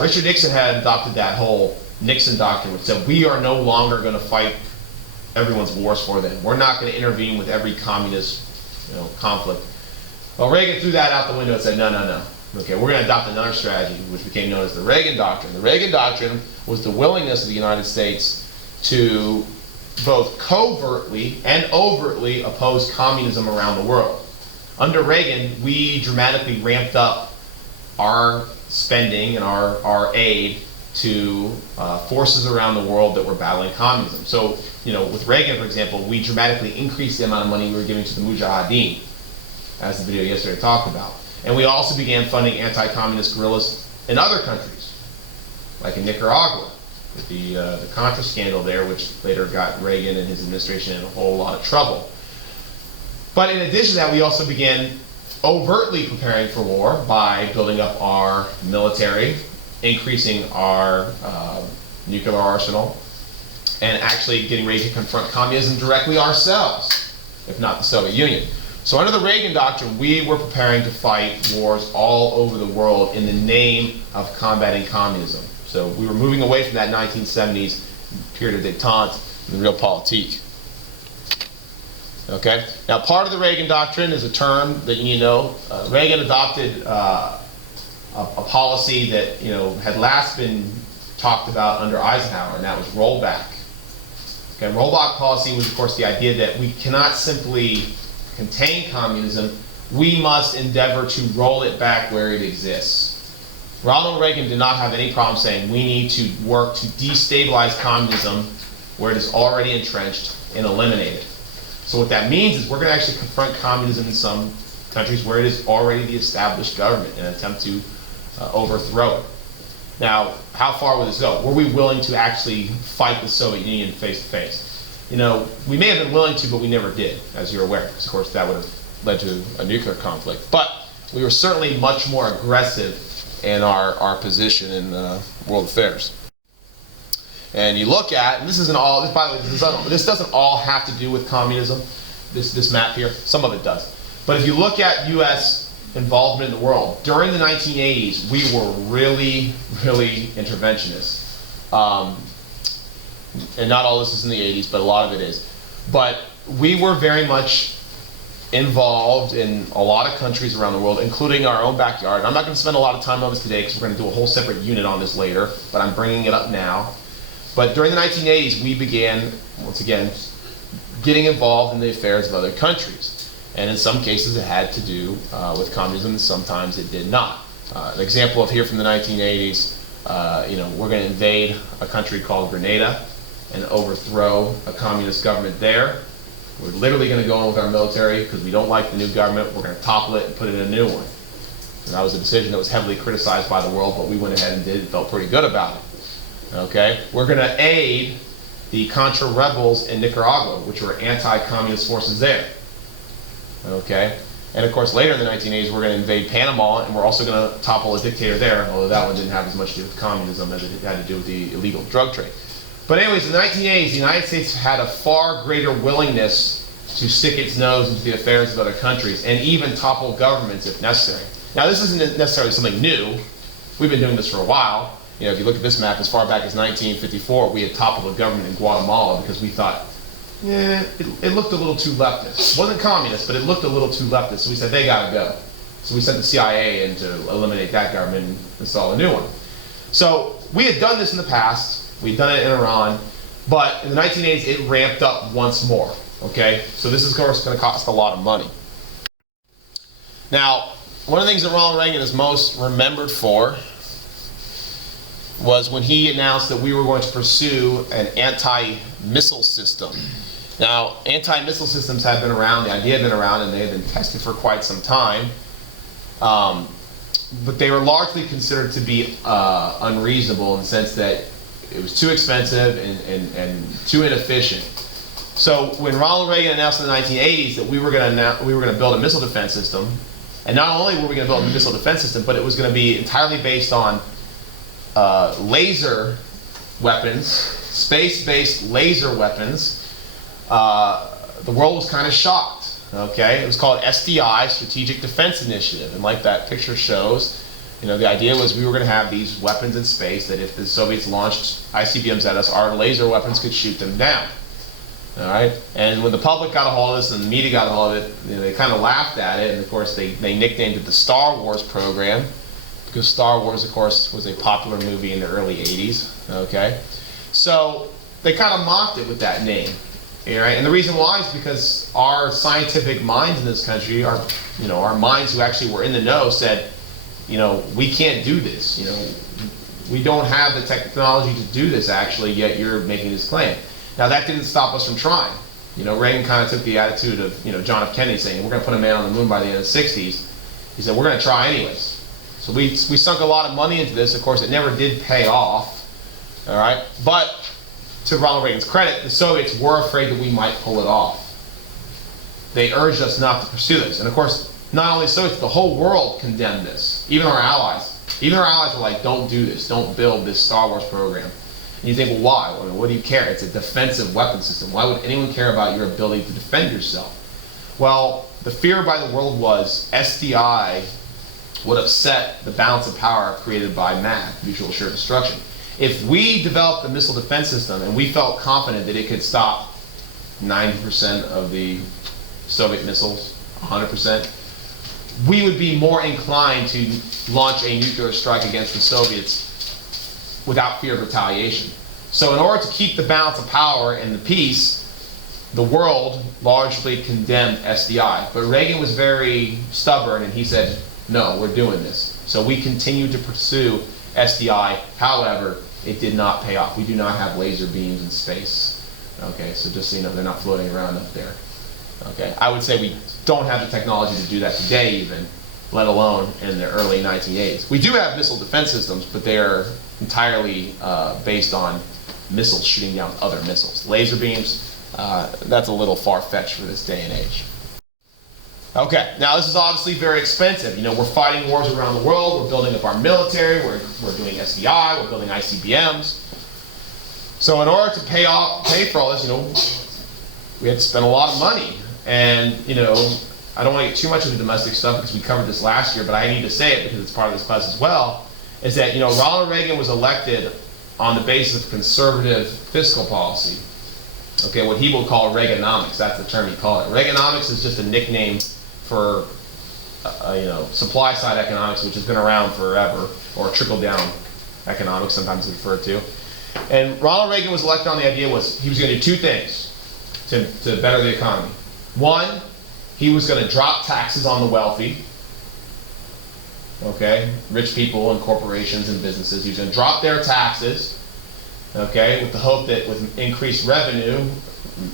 Richard Nixon had adopted that whole Nixon Doctrine, which said we are no longer going to fight everyone's wars for them. We're not going to intervene with every communist, you know, conflict. Well, Reagan threw that out the window and said, no, no, no. Okay, we're going to adopt another strategy, which became known as the Reagan Doctrine. The Reagan Doctrine was the willingness of the United States to both covertly and overtly oppose communism around the world. Under Reagan, we dramatically ramped up our spending and our aid to forces around the world that were battling communism. So, you know, with Reagan, for example, we dramatically increased the amount of money we were giving to the Mujahedeen, as the video yesterday talked about. And we also began funding anti-communist guerrillas in other countries, like in Nicaragua, with the Contra scandal there, which later got Reagan and his administration in a whole lot of trouble. But in addition to that, we also began overtly preparing for war by building up our military, increasing our nuclear arsenal, and actually getting ready to confront communism directly ourselves, if not the Soviet Union. So under the Reagan Doctrine, we were preparing to fight wars all over the world in the name of combating communism. So we were moving away from that 1970s period of détente and realpolitik. Okay. Now, part of the Reagan Doctrine is a term that you know. Reagan adopted a policy that had last been talked about under Eisenhower, and that was rollback. Okay, rollback policy was, of course, the idea that we cannot simply contain communism. We must endeavor to roll it back where it exists. Ronald Reagan did not have any problem saying we need to work to destabilize communism where it is already entrenched and eliminate it. So what that means is we're going to actually confront communism in some countries where it is already the established government and attempt to overthrow it. Now, how far would this go? Were we willing to actually fight the Soviet Union face to face? We may have been willing to, but we never did, as you're aware, because of course that would have led to a nuclear conflict. But we were certainly much more aggressive in our position in world affairs. And you look at, and this isn't all, by the way, this doesn't all have to do with communism, this map here. Some of it does. But if you look at U.S. involvement in the world, during the 1980s, we were really, really interventionist. And not all this is in the 80s, but a lot of it is. But we were very much involved in a lot of countries around the world, including our own backyard. I'm not going to spend a lot of time on this today because we're going to do a whole separate unit on this later, but I'm bringing it up now. But during the 1980s, we began, once again, getting involved in the affairs of other countries. And in some cases, it had to do with communism, and sometimes it did not. An example of here from the 1980s, we're going to invade a country called Grenada and overthrow a communist government there. We're literally going to go in with our military because we don't like the new government. We're going to topple it and put in a new one. And that was a decision that was heavily criticized by the world, but we went ahead and did it, felt pretty good about it. Okay? We're going to aid the Contra rebels in Nicaragua, which were anti-communist forces there. Okay? And of course, later in the 1980s, we're going to invade Panama, and we're also going to topple a dictator there, although that one didn't have as much to do with communism as it had to do with the illegal drug trade. But anyways, in the 1980s, the United States had a far greater willingness to stick its nose into the affairs of other countries and even topple governments if necessary. Now, this isn't necessarily something new. We've been doing this for a while. If you look at this map, as far back as 1954, we had toppled a government in Guatemala because we thought, it looked a little too leftist. It wasn't communist, but it looked a little too leftist, so we said, they gotta go. So we sent the CIA in to eliminate that government and install a new one. So we had done this in the past. We'd done it in Iran, but in the 1980s, it ramped up once more, okay? So this is, of course, going to cost a lot of money. Now, one of the things that Ronald Reagan is most remembered for was when he announced that we were going to pursue an anti-missile system. Now, anti-missile systems have been around, the idea had been around, and they had been tested for quite some time. But they were largely considered to be unreasonable in the sense that it was too expensive and too inefficient. So when Ronald Reagan announced in the 1980s that we were going to build a missile defense system, and not only were we going to build a missile defense system, but it was going to be entirely based on laser weapons, space-based laser weapons, the world was kind of shocked. Okay, it was called SDI, Strategic Defense Initiative, and like that picture shows, the idea was we were going to have these weapons in space that if the Soviets launched ICBMs at us, our laser weapons could shoot them down. All right, and when the public got a hold of this and the media got a hold of it, they kind of laughed at it, and of course they nicknamed it the Star Wars program, because Star Wars, of course, was a popular movie in the early 80s. Okay, so they kind of mocked it with that name. Right? And the reason why is because our scientific minds in this country, our minds who actually were in the know said, we can't do this. We don't have the technology to do this actually, yet you're making this claim. Now that didn't stop us from trying. Reagan kind of took the attitude of, John F. Kennedy saying, we're going to put a man on the moon by the end of the 60s. He said, we're going to try anyways. So we sunk a lot of money into this. Of course, it never did pay off. All right, but to Ronald Reagan's credit, the Soviets were afraid that we might pull it off. They urged us not to pursue this. And of course, not only Soviets, the whole world condemned this. Even our allies. Even our allies were like, don't do this. Don't build this Star Wars program. And you think, well, why? I mean, what do you care? It's a defensive weapon system. Why would anyone care about your ability to defend yourself? Well, the fear by the world was SDI would upset the balance of power created by MAD, mutual assured destruction. If we developed a missile defense system and we felt confident that it could stop 90% of the Soviet missiles, 100%, we would be more inclined to launch a nuclear strike against the Soviets without fear of retaliation. So in order to keep the balance of power and the peace, the world largely condemned SDI. But Reagan was very stubborn and he said, no, we're doing this. So we continued to pursue SDI. However, it did not pay off. We do not have laser beams in space. Okay, so just so you know, they're not floating around up there. Okay, I would say we don't have the technology to do that today even, let alone in the early 1980s. We do have missile defense systems, but they are entirely based on missiles shooting down other missiles. Laser beams, that's a little far-fetched for this day and age. Okay, now this is obviously very expensive. You know, we're fighting wars around the world, we're building up our military, we're doing SDI, we're building ICBMs. So in order to pay for all this, you know, we had to spend a lot of money. And, you know, I don't want to get too much into domestic stuff because we covered this last year, but I need to say it because it's part of this class as well, is that, you know, Ronald Reagan was elected on the basis of conservative fiscal policy. Okay, what he will call Reaganomics, that's the term he called it. Reaganomics is just a nickname for, you know, supply side economics, which has been around forever, or trickle down economics, sometimes it's referred to. And Ronald Reagan was elected on the idea was he was going to do two things to better the economy. One, he was going to drop taxes on the wealthy, okay, rich people and corporations and businesses. He was going to drop their taxes, okay, with the hope that with increased revenue,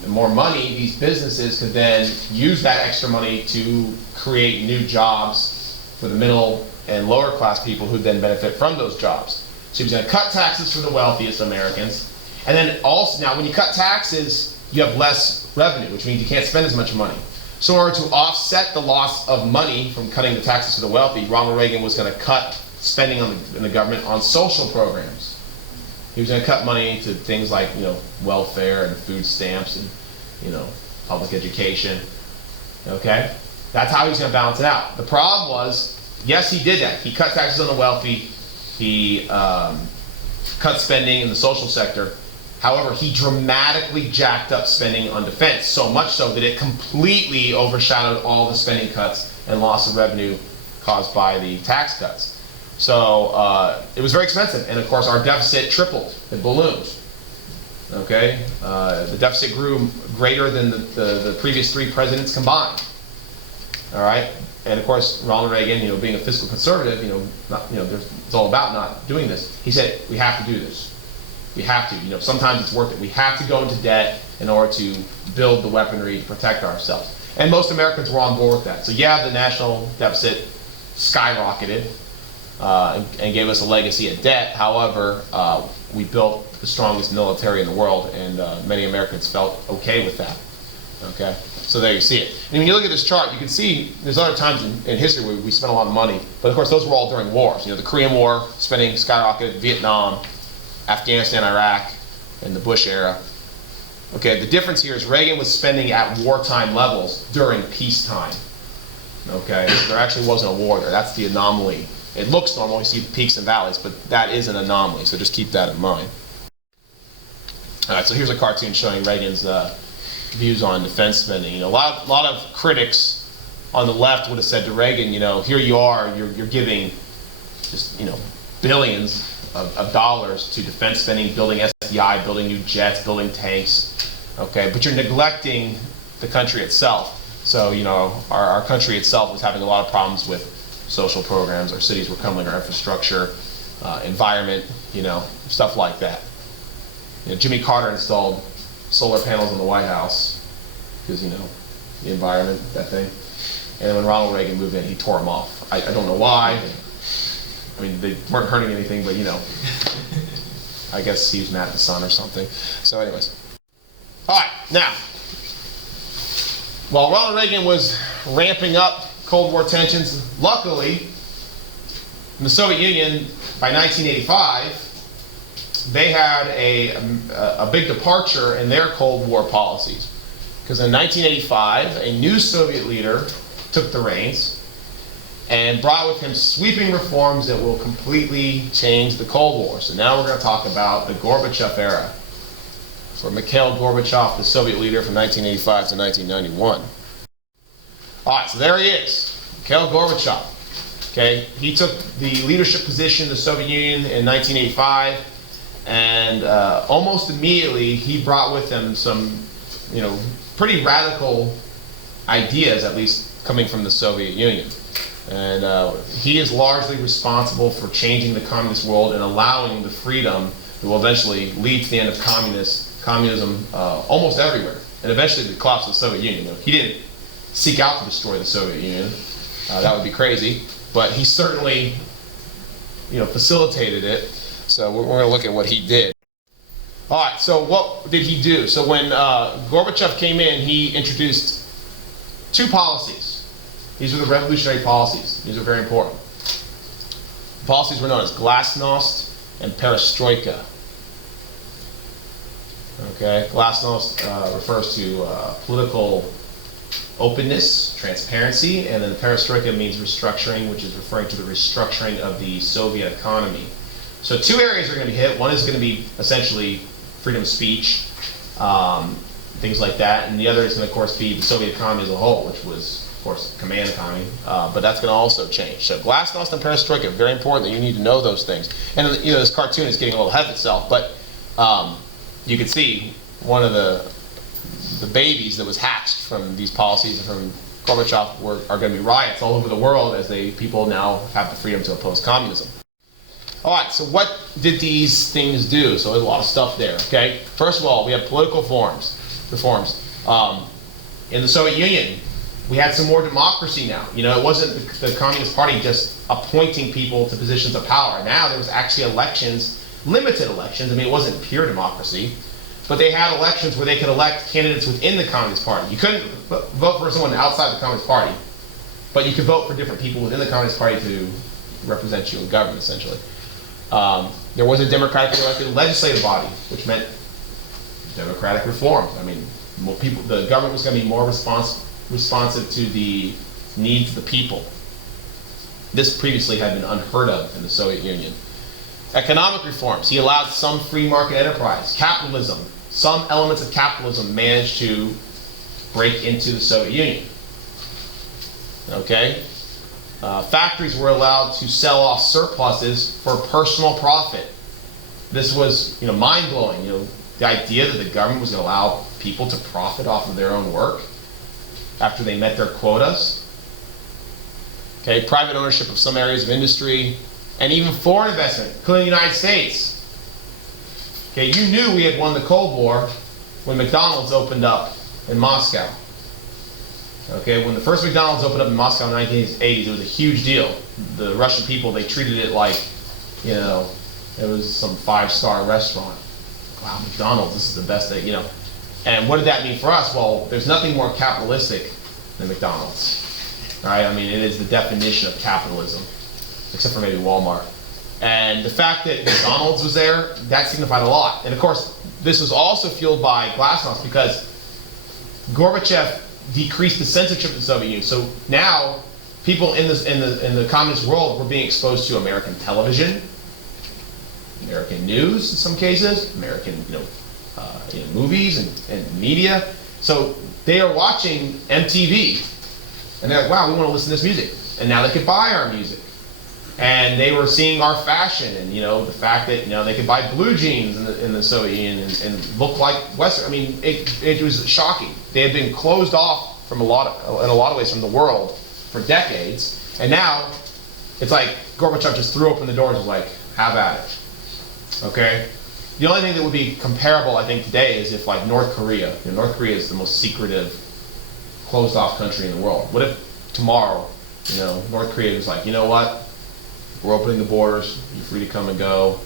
more money, these businesses could then use that extra money to create new jobs for the middle and lower class people who then benefit from those jobs. So he was going to cut taxes for the wealthiest Americans. And then also, now when you cut taxes, you have less revenue, which means you can't spend as much money. So in order to offset the loss of money from cutting the taxes for the wealthy, Ronald Reagan was going to cut spending in the government on social programs. He was going to cut money to things like, you know, welfare and food stamps and, you know, public education. Okay? That's how he was going to balance it out. The problem was, yes, he did that. He cut taxes on the wealthy. He cut spending in the social sector. However, he dramatically jacked up spending on defense, so much so that it completely overshadowed all the spending cuts and loss of revenue caused by the tax cuts. So it was very expensive, and of course our deficit tripled, it ballooned. Okay, the deficit grew greater than the previous three presidents combined. All right, and of course Ronald Reagan, you know, being a fiscal conservative, you know, it's all about not doing this. He said we have to do this. We have to. You know, sometimes it's worth it. We have to go into debt in order to build the weaponry to protect ourselves. And most Americans were on board with that. So yeah, the national deficit skyrocketed and gave us a legacy of debt. However, we built the strongest military in the world, and many Americans felt okay with that. Okay, so there you see it. And when you look at this chart, you can see there's other times in history where we spent a lot of money, but of course those were all during wars. You know, the Korean War, spending skyrocketed, Vietnam, Afghanistan, Iraq, and the Bush era. Okay, the difference here is Reagan was spending at wartime levels during peacetime. Okay, there actually wasn't a war there. That's the anomaly. It looks normal, you see the peaks and valleys, but that is an anomaly, so just keep that in mind. All right, so here's a cartoon showing Reagan's views on defense spending. You know, a lot of critics on the left would have said to Reagan, you know, here you are, you're giving just, you know, billions of dollars to defense spending, building SDI, building new jets, building tanks, okay, but you're neglecting the country itself. So, you know, our country itself was having a lot of problems with social programs, our cities were crumbling, our infrastructure, environment, you know, stuff like that. You know, Jimmy Carter installed solar panels in the White House because, you know, the environment, that thing. And then when Ronald Reagan moved in, he tore them off. I don't know why. I mean, they weren't hurting anything, but, you know, I guess he was mad at the sun or something. So anyways. All right, now, while Ronald Reagan was ramping up Cold War tensions, luckily, in the Soviet Union, by 1985, they had a big departure in their Cold War policies. Because in 1985, a new Soviet leader took the reins, and brought with him sweeping reforms that will completely change the Cold War. So now we're going to talk about the Gorbachev era. For Mikhail Gorbachev, the Soviet leader from 1985 to 1991. All right, so there he is, Mikhail Gorbachev. Okay, he took the leadership position in the Soviet Union in 1985, and almost immediately he brought with him some, pretty radical ideas, at least coming from the Soviet Union. And he is largely responsible for changing the communist world and allowing the freedom that will eventually lead to the end of communism almost everywhere, and eventually the collapse of the Soviet Union. He didn't seek out to destroy the Soviet Union. That would be crazy. But he certainly, facilitated it. So we're going to look at what he did. All right, so what did he do? So when Gorbachev came in, he introduced two policies. These were the revolutionary policies. These are very important. The policies were known as Glasnost and Perestroika. Okay, Glasnost refers to political openness, transparency, and then the Perestroika means restructuring, which is referring to the restructuring of the Soviet economy. So two areas are going to be hit. One is going to be essentially freedom of speech, things like that, and the other is going to, of course, be the Soviet economy as a whole, which was, of course, command economy, but that's going to also change. So Glasnost and Perestroika, very important that you need to know those things. And this cartoon is getting a little ahead of itself, but you can see one of the babies that was hatched from these policies and from Gorbachev are going to be riots all over the world as people now have the freedom to oppose communism. All right, so what did these things do? So there's a lot of stuff there, okay? First of all, we have political reforms. In the Soviet Union, we had some more democracy now. It wasn't the Communist Party just appointing people to positions of power. Now there was actually elections, limited elections. It wasn't pure democracy. But they had elections where they could elect candidates within the Communist Party. You couldn't vote for someone outside the Communist Party, but you could vote for different people within the Communist Party to represent you in government, essentially. There was a democratically elected legislative body, which meant democratic reforms. The government was going to be more responsive to the needs of the people. This previously had been unheard of in the Soviet Union. Economic reforms. He allowed some free market enterprise. Capitalism. Some elements of capitalism managed to break into the Soviet Union. Okay? Factories were allowed to sell off surpluses for personal profit. This was, mind-blowing. The idea that the government was going to allow people to profit off of their own work after they met their quotas. Okay, private ownership of some areas of industry, and even foreign investment, including the United States. Okay, you knew we had won the Cold War when McDonald's opened up in Moscow. Okay, when the first McDonald's opened up in Moscow in the 1980s, it was a huge deal. The Russian people, they treated it like, it was some 5-star restaurant. Wow, McDonald's, this is the best thing, And what did that mean for us? Well, there's nothing more capitalistic than McDonald's. All right, it is the definition of capitalism, except for maybe Walmart. And the fact that McDonald's was there, that signified a lot. And of course, this was also fueled by Glasnost because Gorbachev decreased the censorship in the Soviet Union. So now, people in the communist world were being exposed to American television, American news in some cases, American movies and media. So they are watching MTV, and they're like, wow, we want to listen to this music. And now they could buy our music. And they were seeing our fashion, and the fact that they could buy blue jeans in the Soviet Union and look like Western. It was shocking. They had been closed off in a lot of ways from the world for decades, and now it's like Gorbachev just threw open the doors and was like, have at it. Okay. The only thing that would be comparable, I think, today is if North Korea. North Korea is the most secretive, closed-off country in the world. What if tomorrow, North Korea was like, you know what? We're opening the borders. You're free to come and go.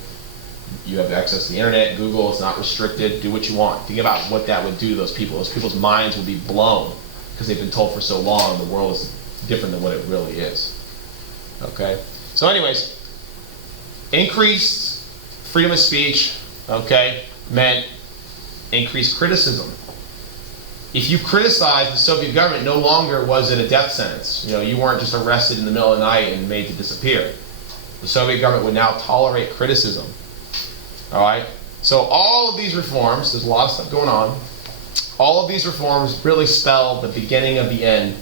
You have access to the internet, Google. It's not restricted. Do what you want. Think about what that would do to those people. Those people's minds would be blown because they've been told for so long the world is different than what it really is. Okay. So, anyways, increased freedom of speech. Okay, meant increased criticism. if you criticized the Soviet government, no longer was it a death sentence. You know, you weren't just arrested in the middle of the night and made to disappear. The Soviet government would now tolerate criticism. All right? So all of these reforms, there's a lot of stuff going on, all of these reforms really spell the beginning of the end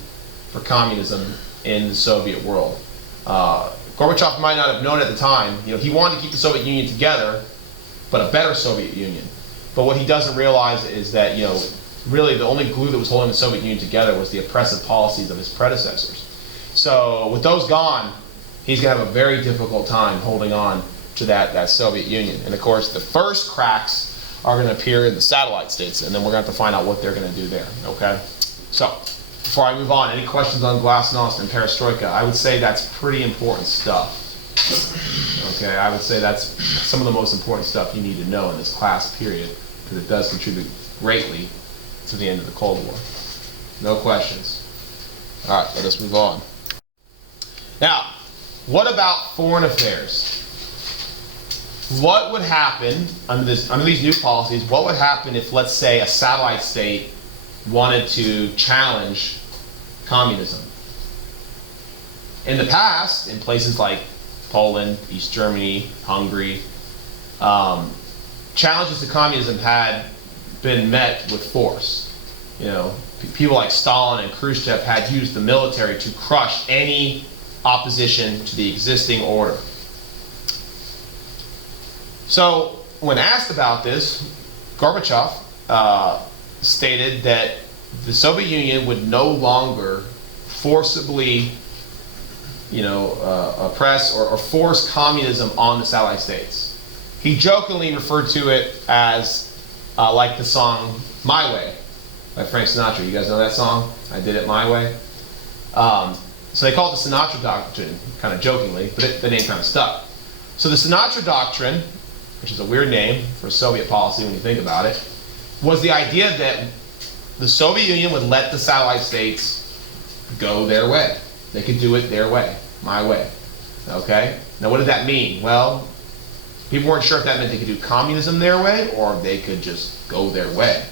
for communism in the Soviet world. Gorbachev might not have known at the time, you know, he wanted to keep the Soviet Union together, but a better Soviet Union. But what he doesn't realize is that, you know, really the only glue that was holding the Soviet Union together was the oppressive policies of his predecessors. So with those gone, he's going to have a very difficult time holding on to that Soviet Union. And of course, the first cracks are going to appear in the satellite states, and then we're going to have to find out what they're going to do there, okay? So, before I move on, any questions on Glasnost and Perestroika? I would say that's pretty important stuff. Okay, I would say that's some of the most important stuff you need to know in this class period, because it does contribute greatly to the end of the Cold War. No questions? All right, let us move on. Now, what about foreign affairs? What would happen under these new policies? What would happen if, let's say, a satellite state wanted to challenge communism? In the past, in places like Poland, East Germany, Hungary, challenges to communism had been met with force. You know, people like Stalin and Khrushchev had used the military to crush any opposition to the existing order. So, when asked about this, Gorbachev stated that the Soviet Union would no longer forcibly, you know, oppress or force communism on the satellite states. He jokingly referred to it as like the song "My Way" by Frank Sinatra. You guys know that song? I did it my way. So they call it the Sinatra Doctrine, kind of jokingly, but the name kind of stuck. So the Sinatra Doctrine, which is a weird name for Soviet policy when you think about it, was the idea that the Soviet Union would let the satellite states go their way. They could do it their way, my way. Okay? Now what did that mean? Well, people weren't sure if that meant they could do communism their way or they could just go their way.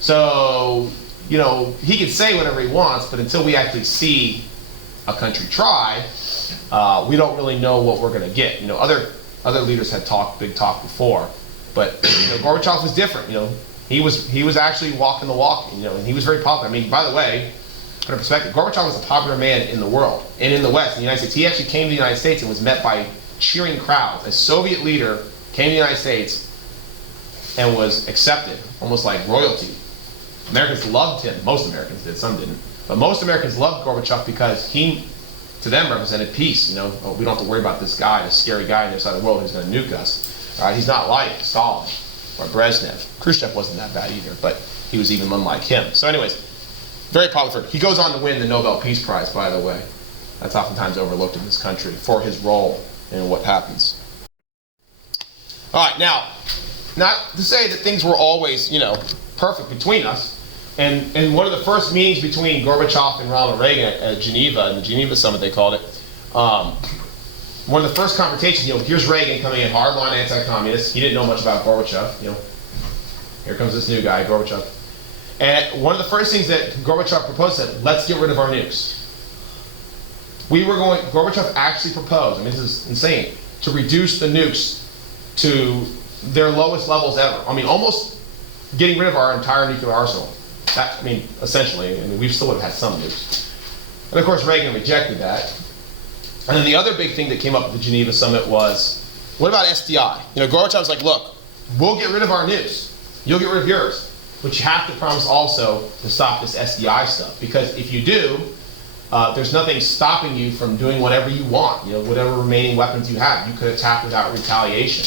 So, you know, he could say whatever he wants, but until we actually see a country try, we don't really know what we're going to get. You know, other leaders had big talk before, but you know, Gorbachev was different. You know, he was actually walking the walk. You know, and he was very popular. I mean, by the way, put in perspective, Gorbachev was a popular man in the world and in the West, in the United States. He actually came to the United States and was met by cheering crowds. A Soviet leader came to the United States and was accepted, almost like royalty. Americans loved him. Most Americans did. Some didn't, but most Americans loved Gorbachev because he, to them, represented peace. You know, we don't have to worry about this guy, this scary guy on the other side of the world who's going to nuke us. He's not like Stalin or Brezhnev. Khrushchev wasn't that bad either, but he was even unlike him. So anyways, very popular. He goes on to win the Nobel Peace Prize, by the way. That's oftentimes overlooked in this country for his role in what happens. All right, now, not to say that things were always, you know, perfect between us. And one of the first meetings between Gorbachev and Ronald Reagan at Geneva, in the Geneva Summit they called it, one of the first confrontations, you know, here's Reagan coming in, hardline anti-communist. He didn't know much about Gorbachev, you know. Here comes this new guy, Gorbachev. And one of the first things that Gorbachev proposed said, let's get rid of our nukes. Gorbachev actually proposed, I mean, this is insane, to reduce the nukes to their lowest levels ever. I mean, almost getting rid of our entire nuclear arsenal. That, I mean, essentially, I mean, we still would have had some nukes. And of course, Reagan rejected that. And then the other big thing that came up at the Geneva Summit was, what about SDI? You know, Gorbachev was like, look, we'll get rid of our nukes. You'll get rid of yours. But you have to promise also to stop this SDI stuff. Because if you do, there's nothing stopping you from doing whatever you want. You know, whatever remaining weapons you have, you could attack without retaliation.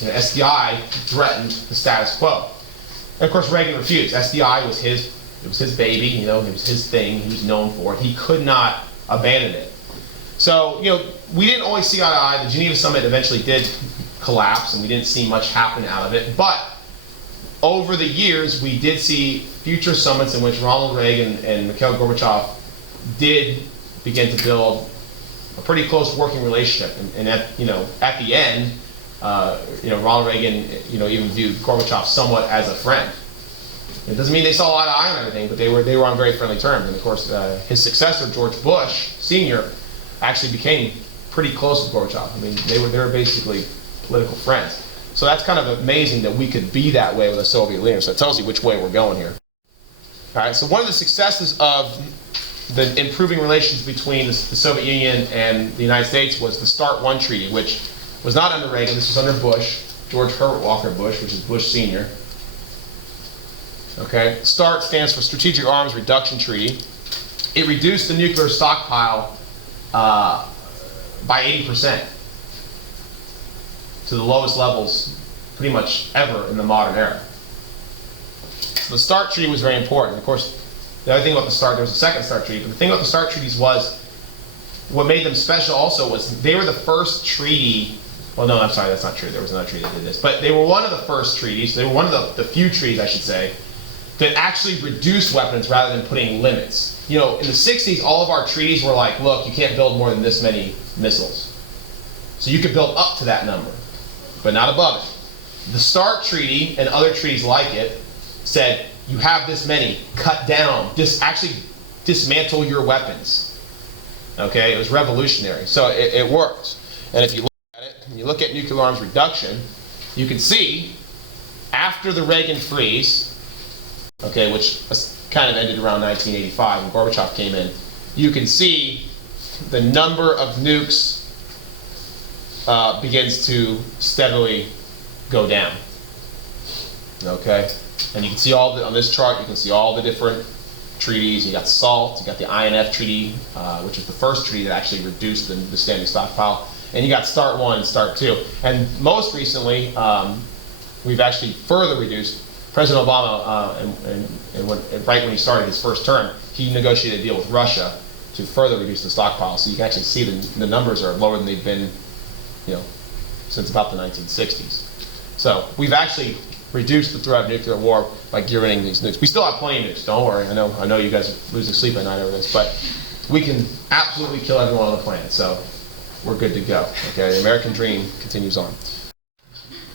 You know, SDI threatened the status quo. And of course, Reagan refused. SDI was his baby, you know, it was his thing, he was known for it. He could not abandon it. So, you know, we didn't always see eye to eye. The Geneva Summit eventually did collapse, and we didn't see much happen out of it. But over the years, we did see future summits in which Ronald Reagan and Mikhail Gorbachev did begin to build a pretty close working relationship. And at the end, Ronald Reagan, even viewed Gorbachev somewhat as a friend. It doesn't mean they saw eye to eye on everything, but they were on very friendly terms. And of course, his successor, George Bush Sr., actually became pretty close with Gorbachev. I mean, they were basically political friends. So that's kind of amazing that we could be that way with a Soviet leader. So it tells you which way we're going here. All right, so one of the successes of the improving relations between the Soviet Union and the United States was the START I Treaty, which was not under Reagan. This was under Bush, George Herbert Walker Bush, which is Bush Sr. Okay, START stands for Strategic Arms Reduction Treaty. It reduced the nuclear stockpile by 80% to the lowest levels pretty much ever in the modern era. So the START Treaty was very important. Of course, the other thing about the START, there was a second START Treaty, but the thing about the START treaties was, what made them special also was they were the first treaty, well no, I'm sorry, that's not true, there was another treaty that did this, but they were one of the first treaties, they were one of the few treaties, I should say, that actually reduced weapons rather than putting limits. You know, in the 60s, all of our treaties were like, look, you can't build more than this many missiles. So you could build up to that number, but not above it. The START Treaty and other treaties like it said, you have this many, cut down, actually dismantle your weapons. Okay, it was revolutionary, so it worked. And if you look at it, and you look at nuclear arms reduction, you can see after the Reagan freeze, okay, which kind of ended around 1985 when Gorbachev came in, you can see the number of nukes begins to steadily go down. Okay, and you can see on this chart, you can see all the different treaties. You got SALT, you got the INF Treaty, which is the first treaty that actually reduced the standing stockpile, and you got START 1 and START 2. And most recently, we've actually further reduced. President Obama, right when he started his first term, he negotiated a deal with Russia to further reduce the stockpile. So you can actually see the numbers are lower than they've been, since about the 1960s. So we've actually reduced the threat of nuclear war by getting these nukes. We still have plenty of nukes. Don't worry. I know you guys are losing sleep at night over this, but we can absolutely kill everyone on the planet. So we're good to go. Okay, the American dream continues on.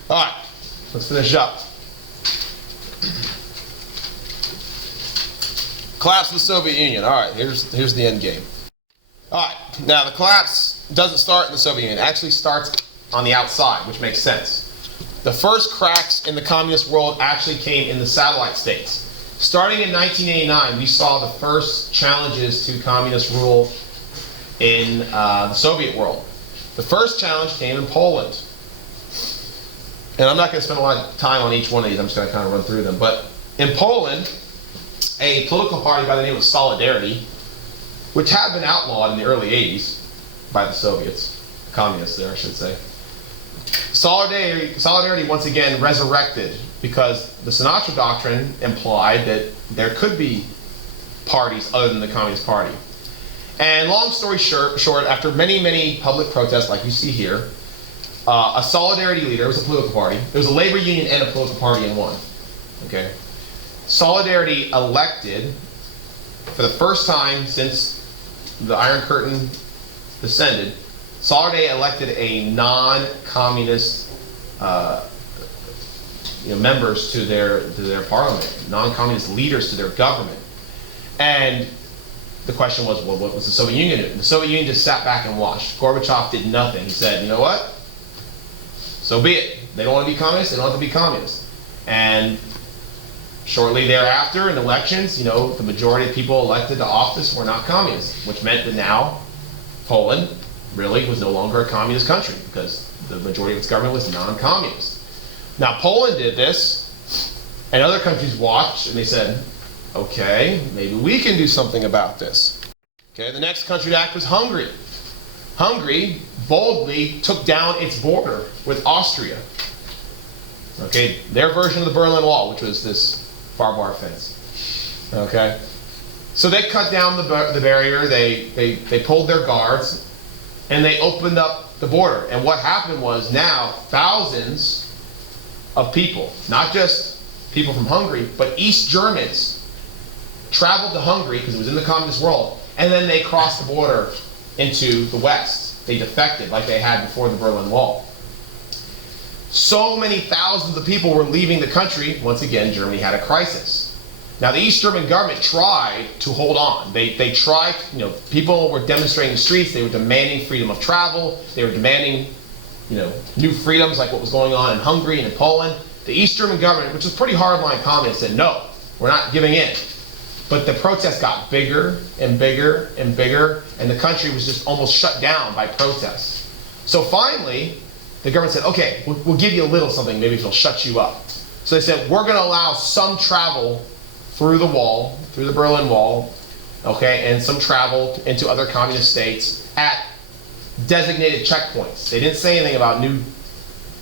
All right, let's finish up. Collapse of the Soviet Union. All right, here's the end game. All right, now the collapse doesn't start in the Soviet Union. It actually starts on the outside, which makes sense. The first cracks in the communist world actually came in the satellite states. Starting in 1989, we saw the first challenges to communist rule in the Soviet world. The first challenge came in Poland. And I'm not going to spend a lot of time on each one of these. I'm just going to kind of run through them. But in Poland, a political party by the name of Solidarity, which had been outlawed in the early 80s by the Soviets, communists there, I should say. Solidarity once again resurrected because the Sinatra Doctrine implied that there could be parties other than the Communist Party. And long story short, after many, many public protests like you see here, a Solidarity leader, it was a political party, it was a labor union and a political party in one. Okay? Solidarity elected, for the first time since the Iron Curtain descended, Solidarity elected a non-communist members to their parliament, non-communist leaders to their government. And the question was, well, what was the Soviet Union doing? The Soviet Union just sat back and watched. Gorbachev did nothing. He said, you know what? So be it. They don't want to be communist, they don't have to be communist. And shortly thereafter, in elections, the majority of people elected to office were not communists, which meant that now Poland really was no longer a communist country because the majority of its government was non-communist. Now Poland did this, and other countries watched, and they said, okay, maybe we can do something about this. Okay, the next country to act was Hungary. Hungary boldly took down its border with Austria. Okay, their version of the Berlin Wall, which was this barbed wire fence. Okay, so they cut down the barrier. They pulled their guards, and they opened up the border. And what happened was now thousands of people, not just people from Hungary, but East Germans, traveled to Hungary because it was in the communist world, and then they crossed the border into the West. They defected like they had before the Berlin Wall. So many thousands of people were leaving the country. Once again, Germany had a crisis. Now, the East German government tried to hold on. They tried, people were demonstrating in the streets. They were demanding freedom of travel. They were demanding, new freedoms like what was going on in Hungary and in Poland. The East German government, which was pretty hardline communist, said, no, we're not giving in. But the protests got bigger and bigger and bigger, and the country was just almost shut down by protests. So finally, the government said, okay, we'll give you a little something, maybe it'll shut you up. So they said, we're going to allow some travel through the wall, through the Berlin Wall, okay, and some travel into other communist states at designated checkpoints. They didn't say anything about new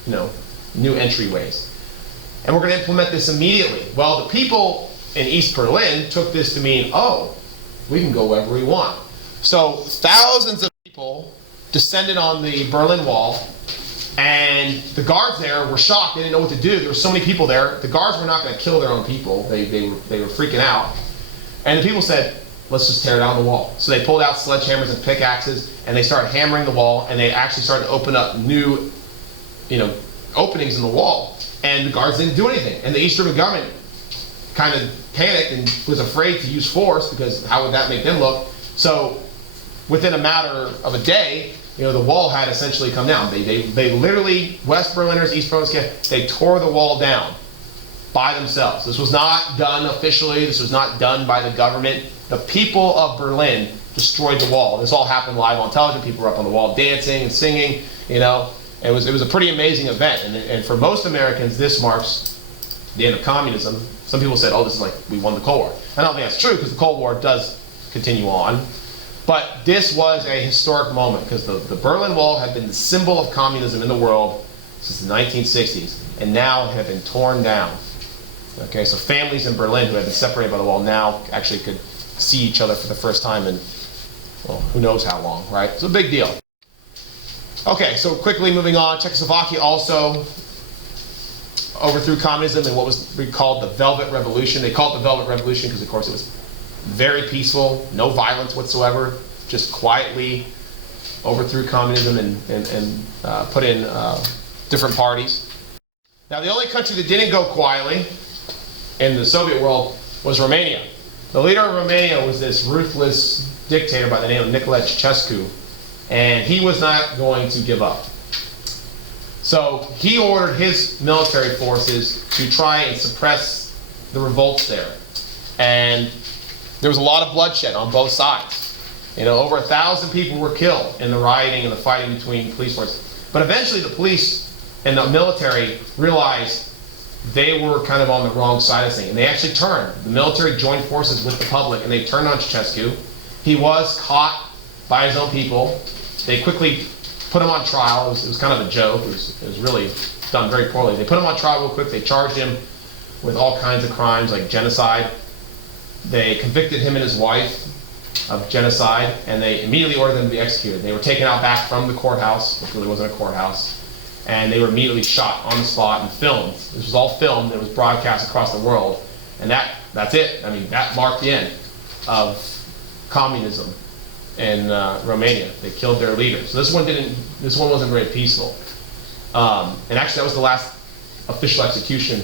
entryways. And we're going to implement this immediately. Well, the people in East Berlin took this to mean, oh, we can go wherever we want. So thousands of people descended on the Berlin Wall, and the guards there were shocked. They didn't know what to do. There were so many people there. The guards were not going to kill their own people. They were freaking out. And the people said, let's just tear down the wall. So they pulled out sledgehammers and pickaxes, and they started hammering the wall, and they actually started to open up new, openings in the wall. And the guards didn't do anything. And the East German government kind of panicked and was afraid to use force, because how would that make them look? So within a matter of a day, the wall had essentially come down. They literally, West Berliners, East Berliners, they tore the wall down by themselves. This was not done officially. This was not done by the government. The people of Berlin destroyed the wall. This all happened live on television. People were up on the wall dancing and singing. It was a pretty amazing event. And for most Americans, this marks the end of communism. Some people said, oh, this is like we won the Cold War. I don't think that's true, because the Cold War does continue on. But this was a historic moment, because the Berlin Wall had been the symbol of communism in the world since the 1960s, and now it had been torn down. Okay, so families in Berlin who had been separated by the wall now actually could see each other for the first time in, well, who knows how long, right? It's a big deal. Okay, so quickly moving on, Czechoslovakia also overthrew communism in what was called the Velvet Revolution. They called it the Velvet Revolution because, of course, it was very peaceful, no violence whatsoever, just quietly overthrew communism and put in different parties. Now, the only country that didn't go quietly in the Soviet world was Romania. The leader of Romania was this ruthless dictator by the name of Nicolae Ceausescu, and he was not going to give up. So he ordered his military forces to try and suppress the revolts there. And there was a lot of bloodshed on both sides. Over 1,000 people were killed in the rioting and the fighting between police forces. But eventually the police and the military realized they were kind of on the wrong side of things. And they actually turned. The military joined forces with the public, and they turned on Ceausescu. He was caught by his own people. They quickly put him on trial. It was kind of a joke. It was really done very poorly. They put him on trial real quick. They charged him with all kinds of crimes like genocide. They convicted him and his wife of genocide, and they immediately ordered them to be executed. They were taken out back from the courthouse, which really wasn't a courthouse, and they were immediately shot on the spot and filmed. This was all filmed. It was broadcast across the world, and that's it. I mean, that marked the end of communism in Romania. They killed their leader. So this one wasn't very peaceful. And actually, that was the last official execution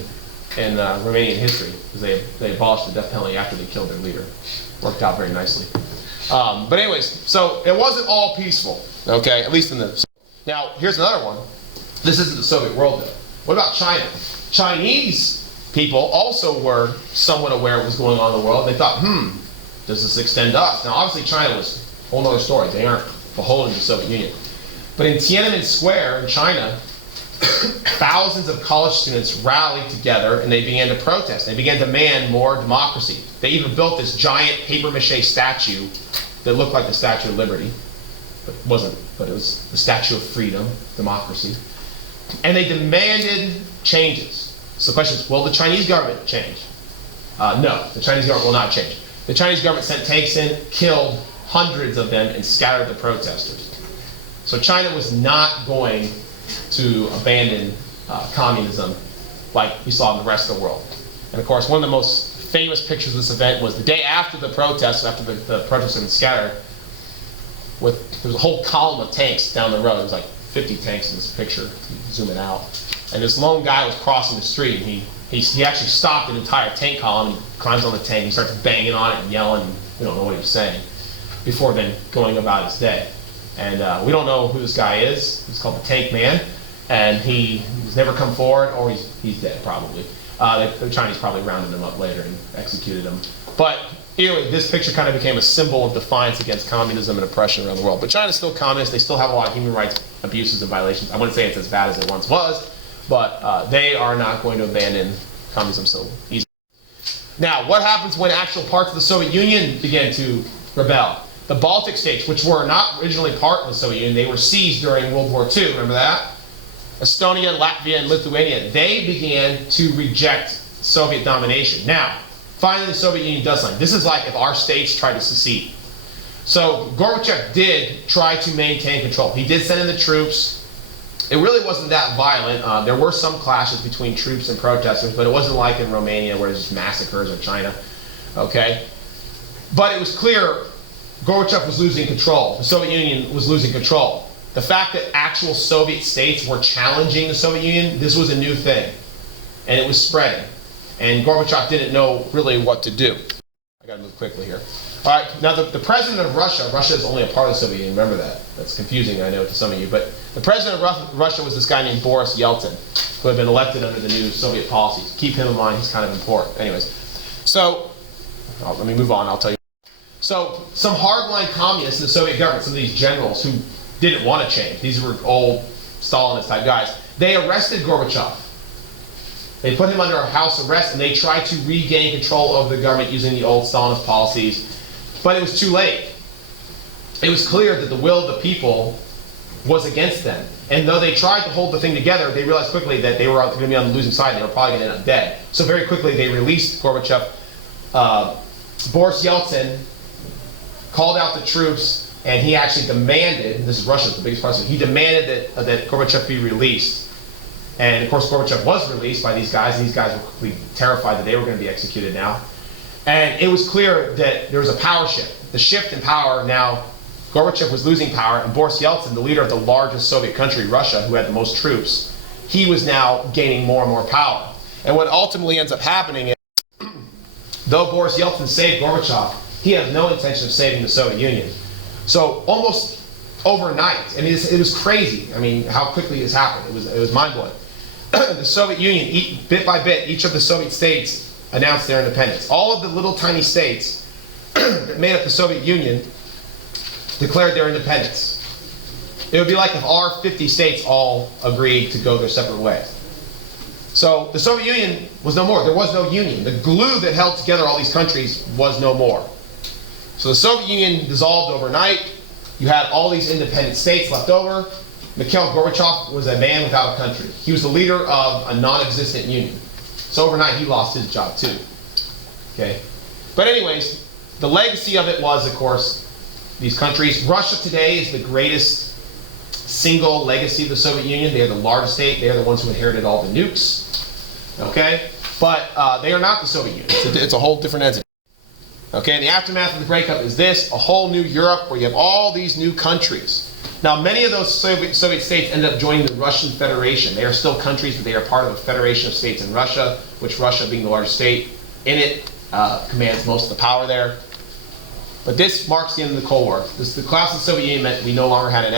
in Romanian history, because they abolished the death penalty after they killed their leader. Worked out very nicely. But anyways, so it wasn't all peaceful, okay, at least in the... Now, here's another one. This isn't the Soviet world, though. What about China? Chinese people also were somewhat aware of what was going on in the world. They thought, does this extend to us? Now, obviously, China was a whole other story. They aren't beholden to the Soviet Union. But in Tiananmen Square in China, thousands of college students rallied together, and they began to protest. They began to demand more democracy. They even built this giant papier-mâché statue that looked like the Statue of Liberty, but it wasn't. But it was the Statue of Freedom, democracy. And they demanded changes. So the question is, will the Chinese government change? No, the Chinese government will not change. The Chinese government sent tanks in, killed hundreds of them, and scattered the protesters. So China was not going to abandon communism like we saw in the rest of the world. And of course, one of the most famous pictures of this event was the day after the protests, after the protests had been scattered, there was a whole column of tanks down the road. It was like 50 tanks in this picture, zoom it out. and this lone guy was crossing the street, and he actually stopped an entire tank column. He climbs on the tank, he starts banging on it and yelling, and we don't know what he was saying, before then going about his day. And we don't know who this guy is. He's called the Tank Man, and he's never come forward, or he's dead probably. The Chinese probably rounded him up later and executed him. But anyway, this picture kind of became a symbol of defiance against communism and oppression around the world. But China's still communist. They still have a lot of human rights abuses and violations. I wouldn't say it's as bad as it once was, but they are not going to abandon communism so easily. Now, what happens when actual parts of the Soviet Union began to rebel? The Baltic states, which were not originally part of the Soviet Union, they were seized during World War II, remember that? Estonia, Latvia, and Lithuania, they began to reject Soviet domination. Now, finally the Soviet Union does something. This is like if our states tried to secede. So Gorbachev did try to maintain control. He did send in the troops. It really wasn't that violent. There were some clashes between troops and protesters, but it wasn't like in Romania where there's just massacres, or China, okay? But it was clear Gorbachev was losing control. The Soviet Union was losing control. The fact that actual Soviet states were challenging the Soviet Union, this was a new thing. And it was spreading. And Gorbachev didn't know really what to do. I gotta move quickly here. All right, now the president of Russia is only a part of the Soviet Union, remember that. That's confusing, I know, to some of you. But the president of Russia was this guy named Boris Yeltsin, who had been elected under the new Soviet policies. Keep him in mind, he's kind of important. Anyways, so, let me move on, I'll tell you. So, some hardline communists in the Soviet government, some of these generals who didn't want to change, these were old Stalinist type guys, they arrested Gorbachev. They put him under a house arrest, and they tried to regain control over the government using the old Stalinist policies, but it was too late. It was clear that the will of the people was against them. And though they tried to hold the thing together, they realized quickly that they were going to be on the losing side, and they were probably going to end up dead. So very quickly they released Gorbachev. Boris Yeltsin called out the troops, and he actually demanded, this is Russia, the biggest part of it, he demanded that Gorbachev be released. And of course Gorbachev was released by these guys, and these guys were quickly terrified that they were going to be executed now. And it was clear that there was a power shift. The shift in power now, Gorbachev was losing power, and Boris Yeltsin, the leader of the largest Soviet country, Russia, who had the most troops, he was now gaining more and more power. And what ultimately ends up happening is, though Boris Yeltsin saved Gorbachev, he had no intention of saving the Soviet Union. So almost overnight, I mean, it was crazy. I mean, how quickly this happened. It was mind-blowing. The Soviet Union, bit by bit, each of the Soviet states announced their independence. All of the little tiny states that made up the Soviet Union declared their independence. It would be like if our 50 states all agreed to go their separate ways. So the Soviet Union was no more. There was no union. The glue that held together all these countries was no more. So the Soviet Union dissolved overnight. You had all these independent states left over. Mikhail Gorbachev was a man without a country. He was the leader of a non-existent union. So overnight he lost his job too. Okay? But anyways, the legacy of it was, of course, these countries. Russia today is the greatest single legacy of the Soviet Union. They are the largest state. They are the ones who inherited all the nukes. Okay? But they are not the Soviet Union. It's a whole different entity. Okay, and the aftermath of the breakup is this, a whole new Europe where you have all these new countries. Now, many of those Soviet states ended up joining the Russian Federation. They are still countries, but they are part of a federation of states in Russia, which Russia, being the largest state in it, commands most of the power there. But this marks the end of the Cold War. The collapse of the Soviet Union meant we no longer had an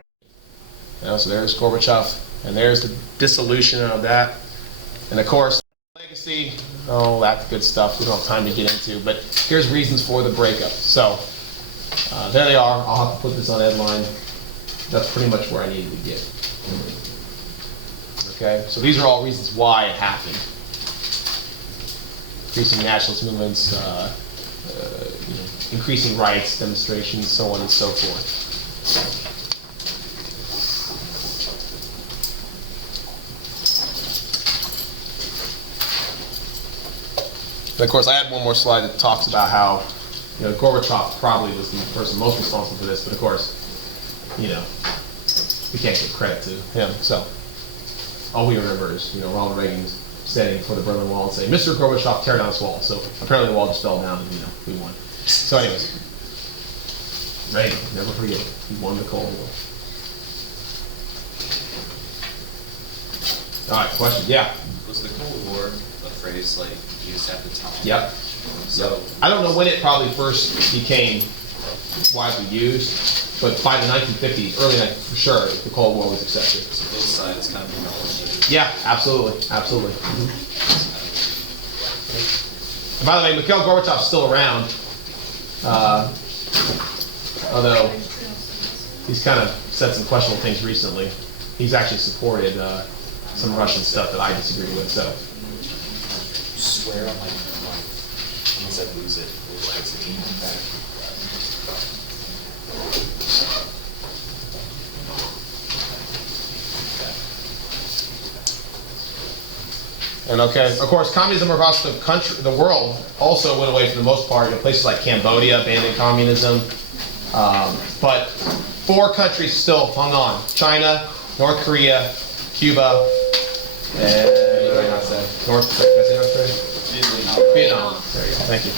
enemy. So there's Gorbachev, and there's the dissolution of that. And of course, legacy, oh, that good stuff we don't have time to get into, but here's reasons for the breakup. So there they are. I'll have to put this on headline. That's pretty much where I needed to get. Okay, so these are all reasons why it happened. Increasing nationalist movements, increasing riots, demonstrations, so on and so forth. And of course, I had one more slide that talks about how, Gorbachev probably was the person most responsible for this, but of course, we can't give credit to him. So all we remember is, Ronald Reagan standing before the Berlin Wall and saying, "Mr. Gorbachev, tear down this wall." So apparently the wall just fell down, and we won. So anyways, Reagan, never forget it. He won the Cold War. All right, question, yeah. Was the Cold War a phrase like used at the time? Yep. So, I don't know when it probably first became widely used, but by the 1950s, early 1950s, for sure, the Cold War was accepted. so both sides kind of acknowledged it. Yeah, absolutely, absolutely. And by the way, Mikhail Gorbachev's still around, although he's kind of said some questionable things recently. He's actually supported some Russian stuff that I disagree with, so. Swear on my life, unless I lose it, which takes a game back. And okay, of course, communism across the country, the world, also went away for the most part. In places like Cambodia abandoned communism, but 4 countries still hung on: China, North Korea, Cuba, and what did I not say? Did I say North Korea? Vietnam. There you go. Thank you.